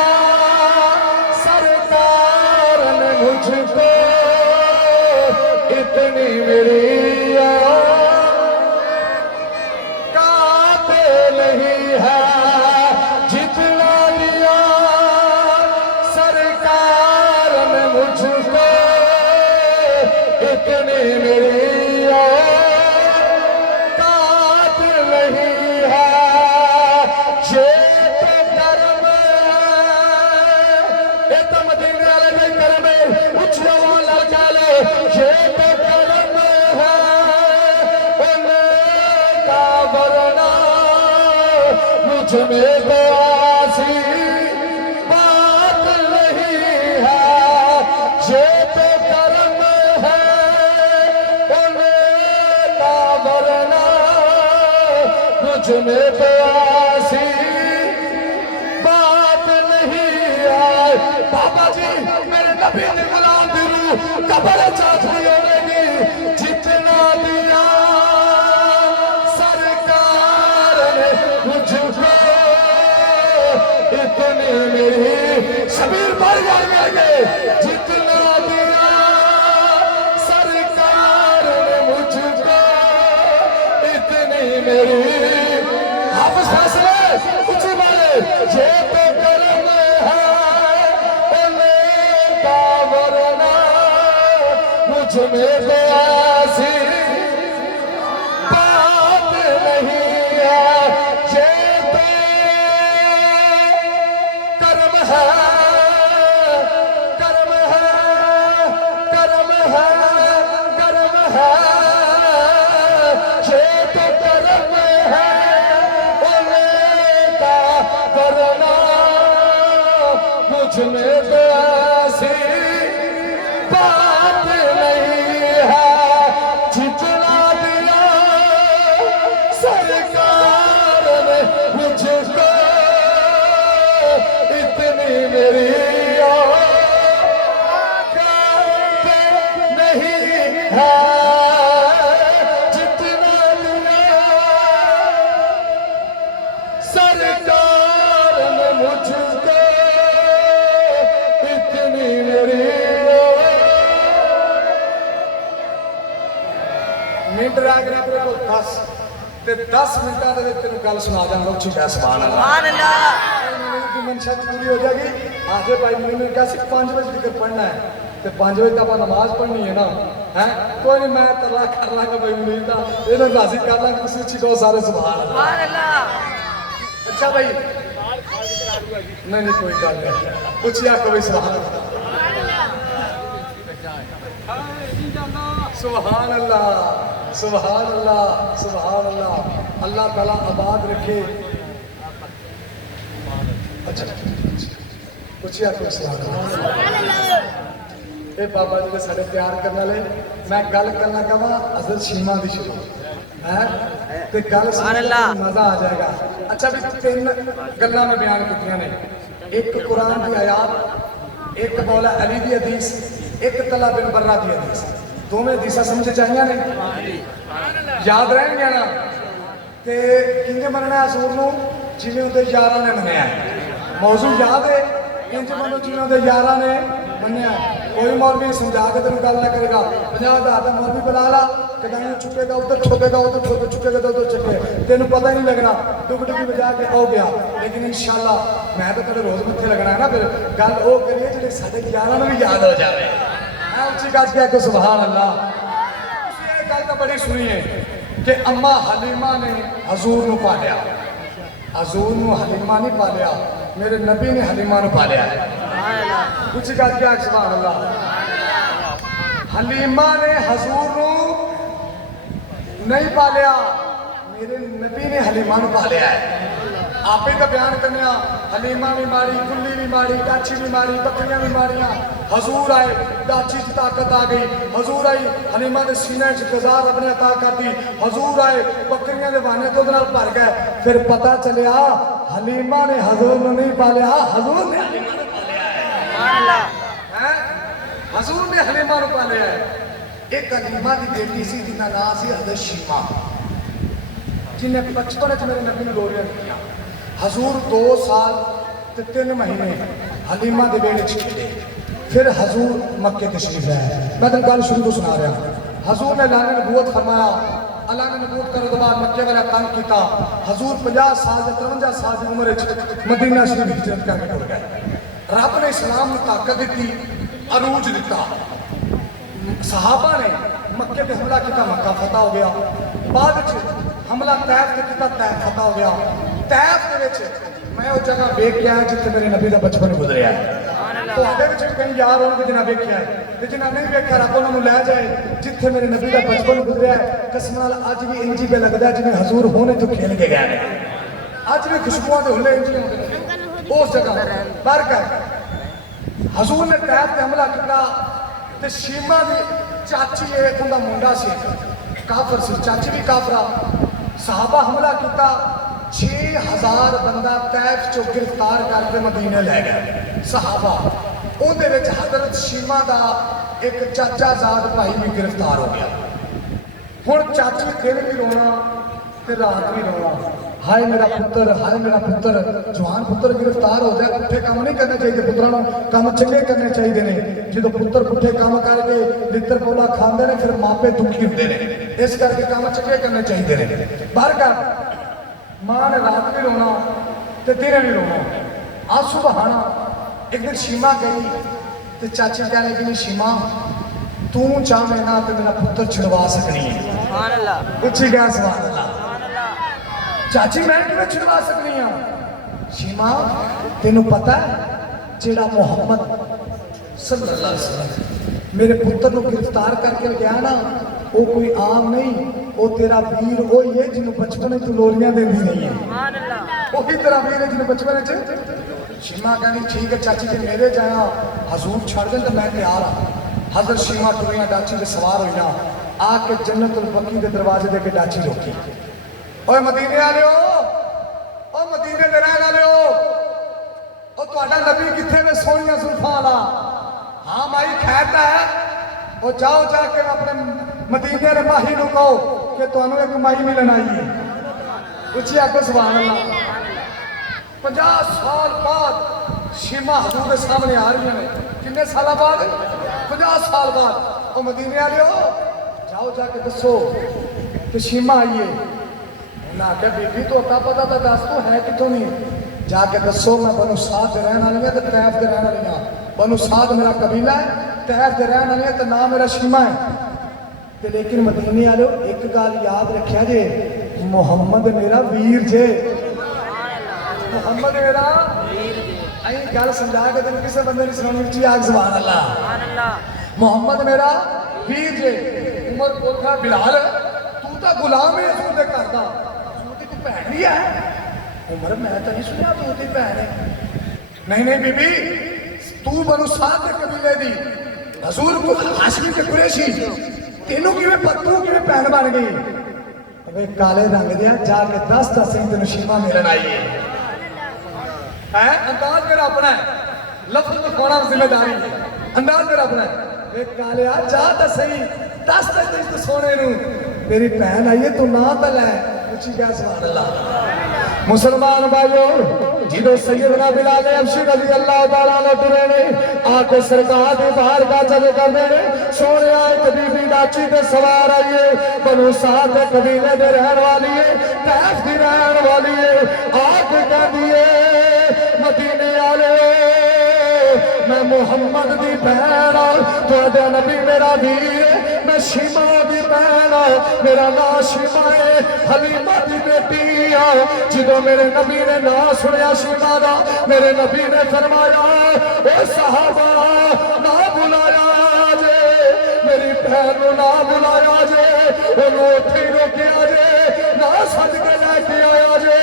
सरकार ने मुझको इतनी मेरी औकात नहीं है जितना दिया सरकार ने मुझको इतनी मेरी में तो आसी बात नहीं है ये तो कर्म है का वरना मुझ में तो आसी बात नहीं है। बाबा जी मेरे नबी ने गुलाम दिलू कब्र चाहती होगी जितना दिया सरकार ने मुझको इतनी मेरी शबीर पर जाएंगे जितना दिया सरकार ने मुझको इतनी मेरी आप फैसले कुछ वाले ये तो कर्म है का वरना मुझ में तो ऐसी बात नहीं है ये में तो ऐसी बात नहीं है जितना दिया सरकार ने मुझको इतनी मेरी औकात है जितना दिया सरकार ने मुझको इतनी मेरी मिनट रह गए तेरे को 10 ते 10 मिनटा दे विच तेनू गल सुना जांगा उच्ची लै सुभान अल्लाह की मनशा पूरी हो जाएगी आजे भाई मैंने कहा सी 5 बजे तक पढ़ना है ते 5 बजे तक नमाज पढ़नी है ना है कोई नहीं मैं तरला कर लांगा भाई मुनीर दा इन्हें राजी कर लांगा तुसीं उच्ची कहो सारे सुभान अल्लाह अच्छा भाई नहीं नहीं कोई गल नहीं उच्ची आखो भाई सुभान सुभान अल्लाह सुभान अल्लाह सुभान अल्लाह अल्लाह ताला आबाद रखे अच्छा कुछ आखो सुभान अल्लाह ये बाबा जी ने साढ़े प्यार करने वाले मैं गल करना कहा हज़रत शीमा दी शुरू है ते गल मजा आ जाएगा अच्छा भी 3 गल्लां मैं बयान कीतियां ने एक कुरान की आयत एक मौला अली दी हदीस एक तला बिन बर्रा दी हदीस दोवें हदीसां समझ चाहिए ने याद रहणगियां ना ते किंगे मनना हजूर नूं जिवें उहदे यारां ने मन्निया मौजू याद है इंज मनो जिवें उहदे यारां ने मन्निया कोई मौलवी समझा के तेन गल ना करेगा 50,000 का मौलवी बुला ला कदाई चुकेगा उधर ठोकेगा उधर ठोके चुकेगा तो उधर चुके तेन पता ही नहीं लगना डुग डुगी बजा के हो गया लेकिन इंशाल्लाह मैं तो तेरे रोज मत्थे लगना है ना फिर गल वो करिए जो साढ़े यारां भी याद हो जाए उसी गल के आगे सुभान अल्लाह गल तो बड़ी सुनी है कि अम्मा हलीमा ने हजूर नूं पालिया हजूर नूं हलीमा नहीं पालिया मेरे नबी ने हलीमा नूं पालिया है कुछ गल क्या सुभान अल्लाह हलीमा ने हजूर नूं नहीं पालिया मेरे नबी ने हलीमा नूं पालिया है आप ही तो बयान करने हलीमा भी मारी कुल्ली भी मारी डाची भी मारी बकरियां भी मारियां हजूर आए डाची की ताकत आ गई हजूर आई हलीमा के सीने च गजार अपने अता कर दी हजूर आए बकरियां के वाने तो भर गए फिर पता चलिया हलीमा ने हजूर ने नहीं पालिया हजूर ने हजूर ने हलीमा नूं पालिया है एक हलीमा की बेटी सी जिन्ना नाम सी हज़रत शीमा जिन्हें बचपन च मेरे नबी ने लोरियां कीतियां हजूर 2 साल ते 3 महीने हलीमा के बेड़े च खेले फिर हजूर मक्के तशरीफ लाए मैं तेन गल शुरू तो सुना रहा हजूर ने लाने नबूवत फरमाया अल्लाह ने नबूवत करने के बाद मक्के वाला तंग किया हजूर 50 साल 53 साल की उम्र मदीना शरीफ हिजरत करके टुर गए रब ने इस्लाम में ताकत दी अरूज दिता सहाबा ने मक्के पे हमला किया मक्का फतह हो गया बाद हमला तैफ ने किया तैफ फतह हो गया तैफ के विच मैं उस जगह वेख के आया जिथे मेरे नबी का बचपन गुजरिया है कई यार होंगे जिन्हें वेख्या है जिन्हें नहीं वेख्या रब उन्होंने लै जाए जिथे मेरे नबी का बचपन गुजरिया है कसम नाल अज भी इंज ही पे लगता है जिन्हें हजूर होने तो खेल के गए अज भी खुशबुआ के हुले इंज होते उस जगह फर्क है हजूर ने तैफ पे हमला किया ते शीमा की चाची एक उनका मुंडा सी काफर सी चाची भी काफरा साहबा हमला किया 6000 बंदा तैफ चो गिरफ्तार करके मदीने लै गए सहाबा उहदे विच हजरत शीमा का एक चाचा जाद भाई भी गिरफ्तार हो गया हुण चाची दिन भी रोना ते रात भी रोना हाय मेरा पुत्र जवान पुत्र गिरफ्तार हो जाए पुठे काम नहीं करने चाहिए पुत्रों को काम चंगे करने चाहिए ने जो पुत्र पुठे काम करके लित्र पौला खाते हैं फिर मापे दुखी होंगे ने इस करके काम चंगे करने चाहिए ने बाहर कर मां ने रात भी रोना तो दिन भी रोना आंसू बहाना एक दिन शीमा गई तो चाची कहने लगी शीमा तू चाहे ना तो मेरा पुत्र छिड़वा सकनी है पूछी गया सवाल चाची मैं किवें छिड़वा सकनी हाँ शीमा तेनू पता है जेड़ा मुहम्मद सल्लल्लाहु अलैहि वसल्लम मेरे पुत्र को गिरफ्तार करके गया ना वो कोई आम नहीं वो तेरा वीर वही है जिन्होंने बचपन तू लोरियां देती नहीं है वही तेरा वीर है जिन्हें बचपन शीमा कहनी ठीक है चाची जी मेरे जाया हजूर छड़ दें तो मैं तैयार हाँ हजरत शीमा टुरियां डाची से सवार हुई ना आके जन्नतुल बकी के दरवाजे दे के डाची रोकी ओए मदीने वाले ओ मदीने दे रहने वाले ओ तुहाडा नबी किथे वे सोहणियां जुल्फां वाला हाँ माई खैर है वो जाओ जाके अपने मदीने दे माही नूं कहो कि तुहानूं एक माई मिलन आई है। उच्ची आखो सुभान अल्लाह। 50 साल बाद शीमा हजूर के सामने आ रही हैं। कितने साल बाद? 50 साल बाद। वो मदीने वाले हो जाओ जाके दसो कि शीमा आई है। उन्हें आख्या बीबी तो अता पता तो दस तो है कितों नहीं, जाके दसो मैं बनु साद दे रहने वाली तो तैफ दे रहने वाली हाँ। बनु साद मेरा कबीला है, तैफ दे रहने वाली तो नाम मेरा शीमा है। तो लेकिन मदीने वाले एक गल याद रखिया जे, मुहम्मद मेरा वीर जे। मुहम्मद मेरा अं गल समझा के तेन किसी बंदे नहीं सुनानी। उच्ची आग सुभान अल्लाह। मुहम्मद मेरा वीर जे। उमर कोठा बिलाल तू तो गुलाम है हजूर दे घर दा, हजूर दी भैन भी है। उमर मैं तो नहीं सुनिया तू दी भैन है। नहीं नहीं बीबी तू बनु साद दे कबीले दी, हजूर को हाशमी के कुरैशी, तेनों किवें पत्तू किवें भैन बन गई? अबे काले रंग दिया जाके दस तेन शीमा मिलन आई है। अंदाज मेरा अपना है, लफ्ज लिखवाना जिम्मेदारी है, अंदाज मेरा अपना है। वे कालिया जा तो सही दस तो सोने नू मेरी भैन आई है, तू ना तो लै। उच्ची क्या सुभान अल्लाह। मुसलमान भाइयों जिदो सैयदना बिलाल हबशी रज़ी अल्लाह तआला अन्हु टुरे ने आके सरकार दे बाहर का चले करदे ने। सोने एक बीबी डाची ते सवार आई है, बनु साद दे कबीले दे रहन वाली है, तैफ दी रहन वाली है। आके कहदी है मदीने वाले मैं मुहम्मद दी भैन तुहाडा नबी मेरा वीर, मैं शीमा दी भैन मेरा नाम शीमा है, हलीमा दी बेटी आ। जो मेरे नबी ने ना सुनिया शीमा दा, मेरे नबी ने फरमाया ओ सहाबा ना बुलाया जे, मेरी भैन को ना बुलाया जे, उन्होंने उत्थे ही रोकिया जे, ना सद के लैके आया जे।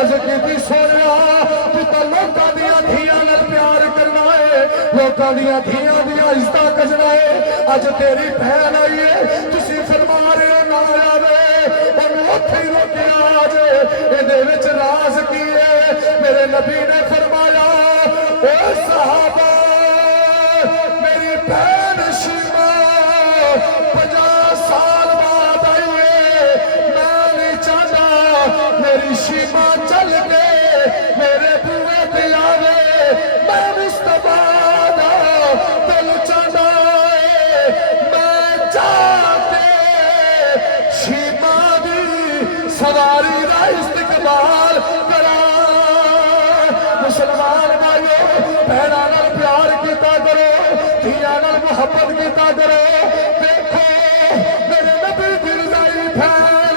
अज की सोनिया तू तो लोगों दिया धियां नाल प्यार करना है, लोगों दिया धियां दिया इज्जत करना है। अज तेरी भैन आई है, तुसी फरमा रहे हो ना आवे, उन्होंने उत्थे ही रोकिया जे। इहदे विच राज की है? मेरे नबी ने फरमाया ओ सहाबा मेरी भैन शीमा 50 साल बाद आई है, मैं नहीं चाहता मेरी शीमा चल के मेरे बुए पे आवे, मैं मुस्तफा दा दिल चाहता है, मैं जाके शीमा दी सवारी दा इस्तकबाल करा। मुसलमान भाइयों भैनां नाल प्यार कीता करो, धियां नाल मुहब्बत कीता करो। देखो मेरे नबी दी रज़ाई भैन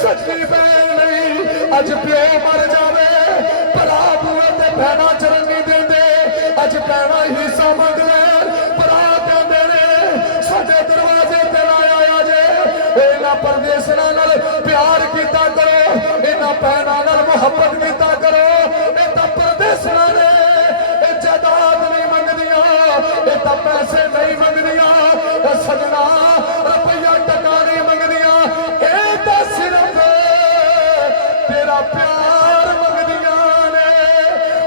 सच्ची भैन नहीं। अज प्यो मर जावे भरा बुए ते भैना चरण नहीं देंदे, अज भैना हिस्सा मंगदे भरा कहंदे ने साडे दरवाजे ते लाया जे। इन्हां परदेसणां नाल प्यार कीता करो, इन्हां भैनां नाल मुहब्बत कीता करो। ये तां परदेसणां ने जायदाद नहीं मंगदियां, ये तां पैसे नहीं मंगदियां, सजना रुपया टका नहीं मंगदियां, ये तां सिर्फ तेरा प्यार मंगदियां ने।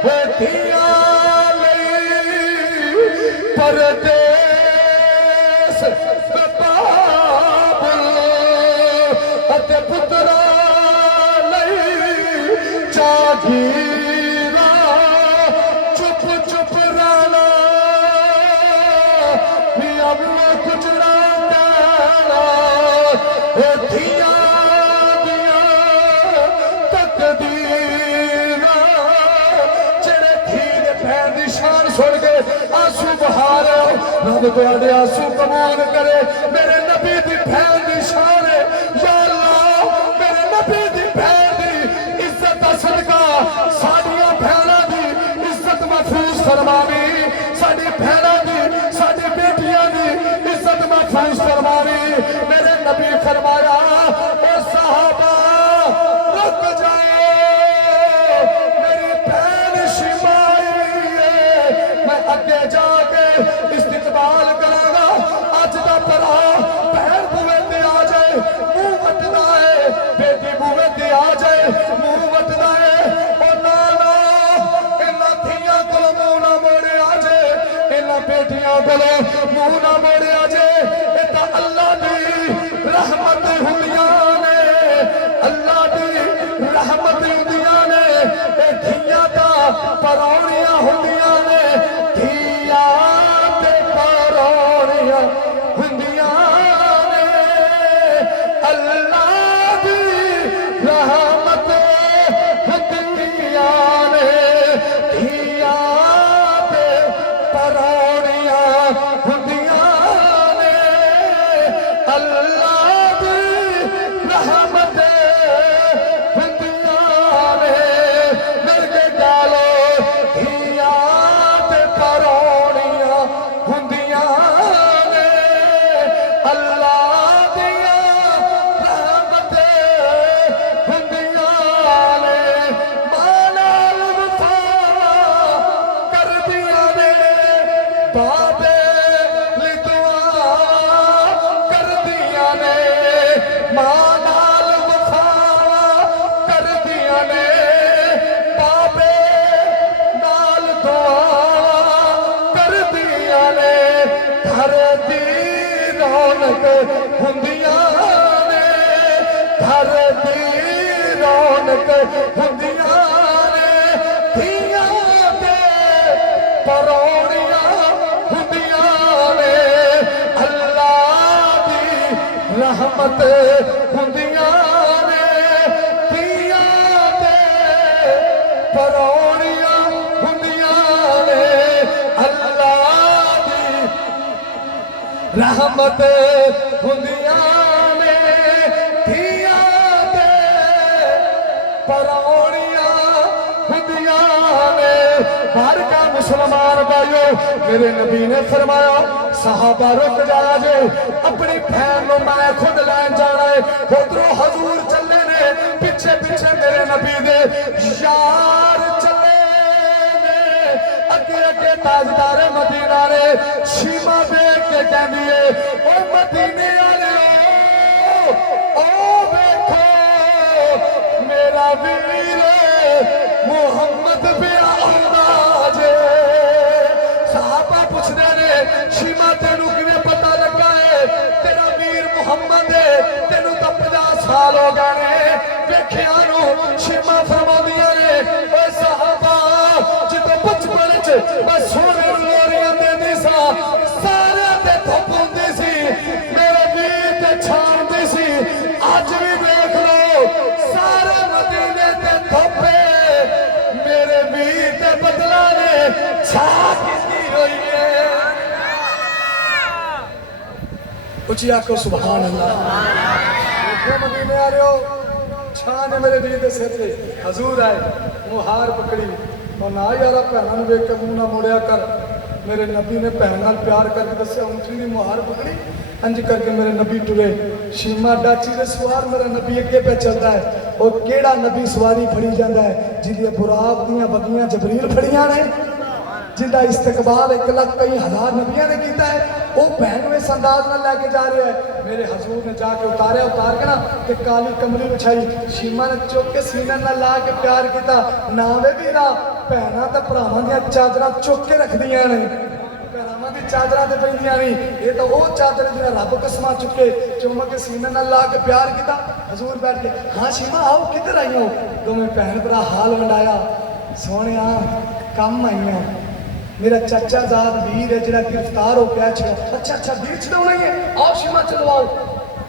वो धियां लई परदेस बाबुल अते पुत्रा लई जागीरा चुप चुप रहना अबला गुजरा देना। वो धियां दियां तकदीरा जेड़े धी दे भैन दी शान सुन के आंसू बहा रहे हो, रब तुहाडे आंसू कबूल करे। मेरे नबी दी भैन दी शान है या अल्लाह, मेरे नबी दी भैन दी इज्जत दा सदका साडियां भैनां दी इज्जत महफूज फरमावी, साडी भैनां दी साडी बेटियां दी इज्जत महफूज फरमावी। मेरे नबी फरमाया ओ सहाबा रुक जाओ, मेरी भैन शीमा आई है, मैं अगे जाके इस्तकबाल करांगा। अज दा भरा परौणियां हुंदियां ने धिया ते परौणियां हुंदियां ने अल्लाह दी रहमत हुंदियां ने धिया ते परौणियां हुंदियां ने अल्लाह दी रहमत बाबे लिदुआ कर दिया ने मां नाल वफा कर दिया ने बाबे नाल दुआ कर दिया ने घर दी रौनक हुंदियां ने घर दी रौनक हुंदियां ने धियां ते परौणियां रहमत हुंदियां ने धियां ते परौणियां हुंदियां ने अल्लाह दी रहमत हुंदियां ने धियां ते परौणियां हुंदियां ने। बाहर का मुसलमान भाइयों, मेरे नबी ने फरमाया साहबा रुक जाया जे, अपनी बहन को मैं खुद लैन जाना है। उधरों हजूर चले ने, पिछे पिछे मेरे नबी दे यार चले ने, अगे अगे ताजदार मदीना ने। शीमा देख के कहती है ओ मदीने वाले ओ देखो मेरा वीर मुहम्मद भी आउंदा जे। साहबा पूछते ने शीमा तेनू किवें पता लगा है तेरा वीर मुहम्मद है? तेनू तो 50 साल हो गए ने वेखिया नू। शीमा फरमांदियां ने ओए साहबा जदों बचपन च मैं सोने लोरियां देंदी सा, सारे ते धुप हुंदी सी, मेरे वीर ते छांदी सी। अज भी देख लो सारे मदीने ते धुप मेरे वीर ते बदला ने छा कीती होई है। उची आखो सुभान अल्लाह। देखो मदीने आ रहे हो छा ने मेरे वीर दे सिर ते। हजूर आए मुहार पकड़ी और ना यारा भैनों नूं वेख के मुंह ना मोड़िया कर। मेरे नबी ने भैन नाल प्यार करके दस्या ऊँटनी दी मुहार पकड़ी, इंज करके मेरे नबी टुरे। शीमा डाची दे सवार मेरा नबी अगे पे चलता है। और केड़ा नबी सवारी फड़ी जाता है जिहदी बुराक दियां बगियां जबरील फड़ियां ने, जिंदा इस्तकबाल 1 लाख कई हज़ार नबिया ने किया है। वो भैन इस अंदाज में लैके जा रहा है। मेरे हजूर ने जाके उतारे, उतार के ना ते काली कमली बिछाई। शीमा ने चुक के सीने नाल ला के प्यार किया। ना वे भी ना भैन तो भरावां दी चादरां चुक के रखदियां ने, भरावां दी चादरां ते पैंदियां नहीं। ये तो वो चादर जिहड़ा रब कसमा चुके चुम के सीने नाल ला के प्यार किया। हजूर बैठ के हाँ शीमा आओ किधर आई हो? दोवें भैन भरा हाल वंडाया। सोने कम आईया, मेरा चाचा जाद वीर है जिहड़ा गिरफ्तार हो गया। अच्छा अच्छा वीर छड़ाउणा ही है, आओ शीमा चलवाओ।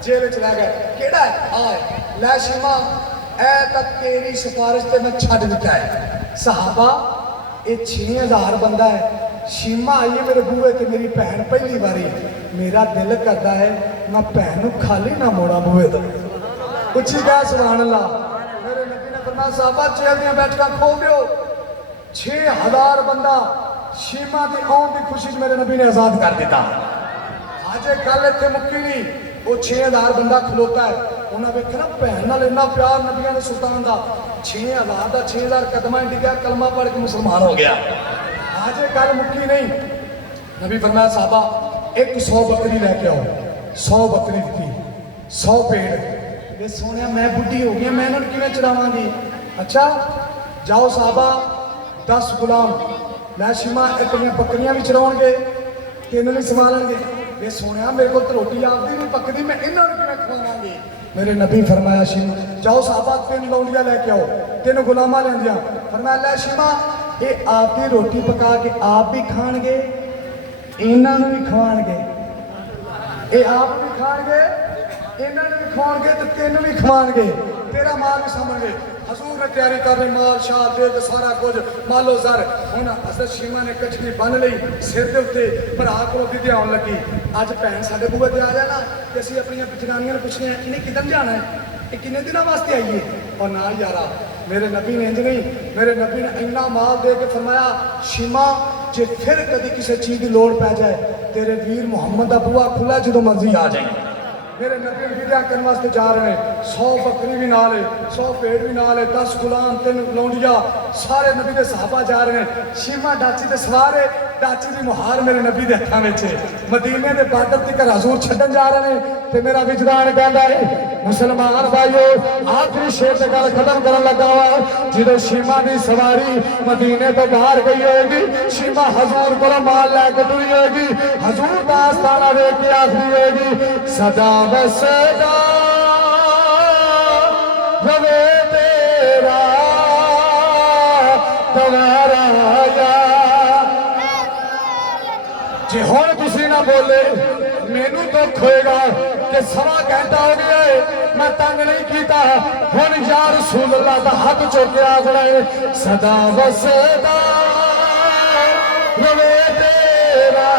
जेल च लै गए। केड़ा है? आ लै शीमा ऐ तक तेरी सिफारिश ते मैं छड्ड दिता है। सहाबा ये 6000 बंदा है। शीमा आई है मेरे बूहे ते मेरी भैन पहली बारी। मेरा दिल करता है मैं भैन नूं खाली ना मोड़ा बूहे तो। उच्ची कह सुभान अल्लाह। मेरे नबी ने फरमाया साहबा जेल दी बैठकां खोल दिओ। 6000 बंदा शीमा की आउण की खुशी च मेरे नबी ने आजाद कर दिता। अजे गल इत्थे मुक्की नहीं, वो 6000 बंदा खलोता है। उन्हें वेखिया ना भैन नाल इन्ना प्यार नबिया ने सुल्तान का। 6000 का 6000 कदमां डिग्या, कलमा पढ़ के मुसलमान हो गया। अजे गल मुक्की नहीं। नबी फरमाया साहबा 100 बकरी लैके आओ। 100 बकरी दी, 100 पेड़। वे सोनिया मैं बुढ़ी हो गई, मैं इन्होंने किवें चढ़ावांगी? अच्छा जाओ साहबा 10 गुलाम लै शीमा इतनी बकरियां भी चराउणगे, 3 भी संभालणगे। वे सोनिया मेरे को तो रोटी आपदी नहीं पकदी, मैं इन्होंने किवें खवावांगी? मेरे नबी फरमाया शीमा जाओ साहबा 3 लौंडियां लैके आओ। 3 गुलामां लैंदियां। फरमाया लै शीमा ये आप की रोटी पका के आप भी खाणगे, इन्हों भी खवाणगे, ये आप भी खाणगे, इन्हों भी खवाणगे तो तेन भी खवाणगे, तेरा माल भी सामणगे। हजूर ने तैयारी कर ली, माल शाल दे के सारा कुछ मालो सर। हुण हज़रत शीमा ने कछली बन ली सिर के उत्ते, भरा को विधि आउण लगी। अज भैन साडे बूहे ते आ जाना ते असीं अपणियां जनानियां नूं पुछने इन्हें किधर जाना है, ये किन्ने दिनों वास्ते आईए। और ना यारा मेरे नबी ने इंज नहीं, मेरे नबी ने इन्ना माल दे के फरमाया शीमा जे फिर कभी किसी चीज़ की लोड़ पै जाए तेरे वीर मुहम्मद का बूहा खुला जो मर्जी आ जाए। मेरे नबी विद्या करने वास्ते जा रहे हैं, 100 बकरी भी नाल है, 100 पेड़ भी नाल है, 10 गुलाम 3 लौंडिया सारे नबी के सहाबा जा रहे हैं। शीमा डाची ते सवार है, डाची की मुहार मेरे नबी के हथों में है। मदीने के बार्डर तक हजूर छड्डन जा रहे हैं तो मेरा विजदान कहता है मुसलमान भाइयों आखिरी शेर से गल खत्म कर लगा हुआ। जो शीमा की सवारी मदीने तो बाहर गई होगी, शीमा हजूर को माल लैके टुरी होगी, हजूर का आस्थाना देख के आखिरी होगी सदा बसदा रवे तेरा तुम्हारा जे हुण तुसीं ना बोले मैनू दुख होएगा कि सवा घंटा हो गया है मैं तंग नहीं किया। हुण या रसूल अल्लाह दा हाथ चुक के आखना है सदा वसदा रवे तेरा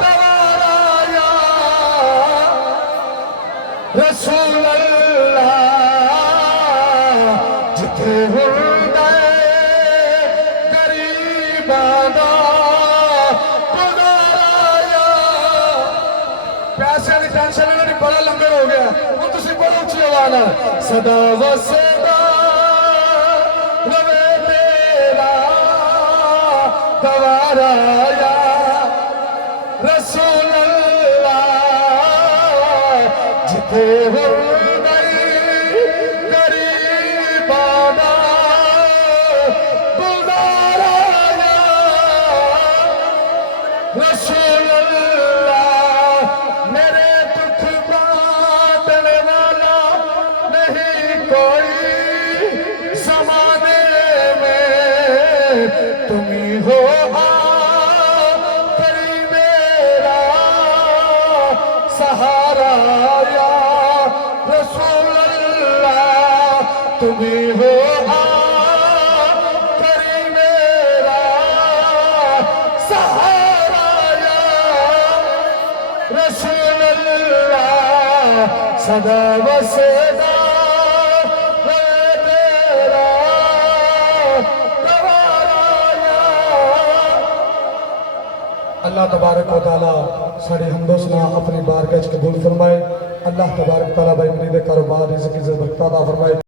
तुम्हारा या रसूल अल्लाह जिथे हुंदा गरीबां दा पैसे की टेंशन नहीं, बड़ा लंगर हो गया वो तुम बड़ी उच्ची आवाज है सदा वसदा रवे तेरा तुम्हारा या रसूल अल्लाह जिथे हो गई गरीबां दा गुजारा या रसूल तुम्ही हो आखिरी मेरा सहारा या रसूल अल्लाह। तुम्ही हो आखिरी मेरा सहारा या रसूल अल्लाह। सदा वसदा अल्लाह तबारक व तआला साड़ी हमदोसना अपनी बारगाह कबूल फरमाए। अल्लाह तबारक तआला भाई मरीद कारोबार रिज़्क़ इज़्ज़त बरकत अता फरमाए।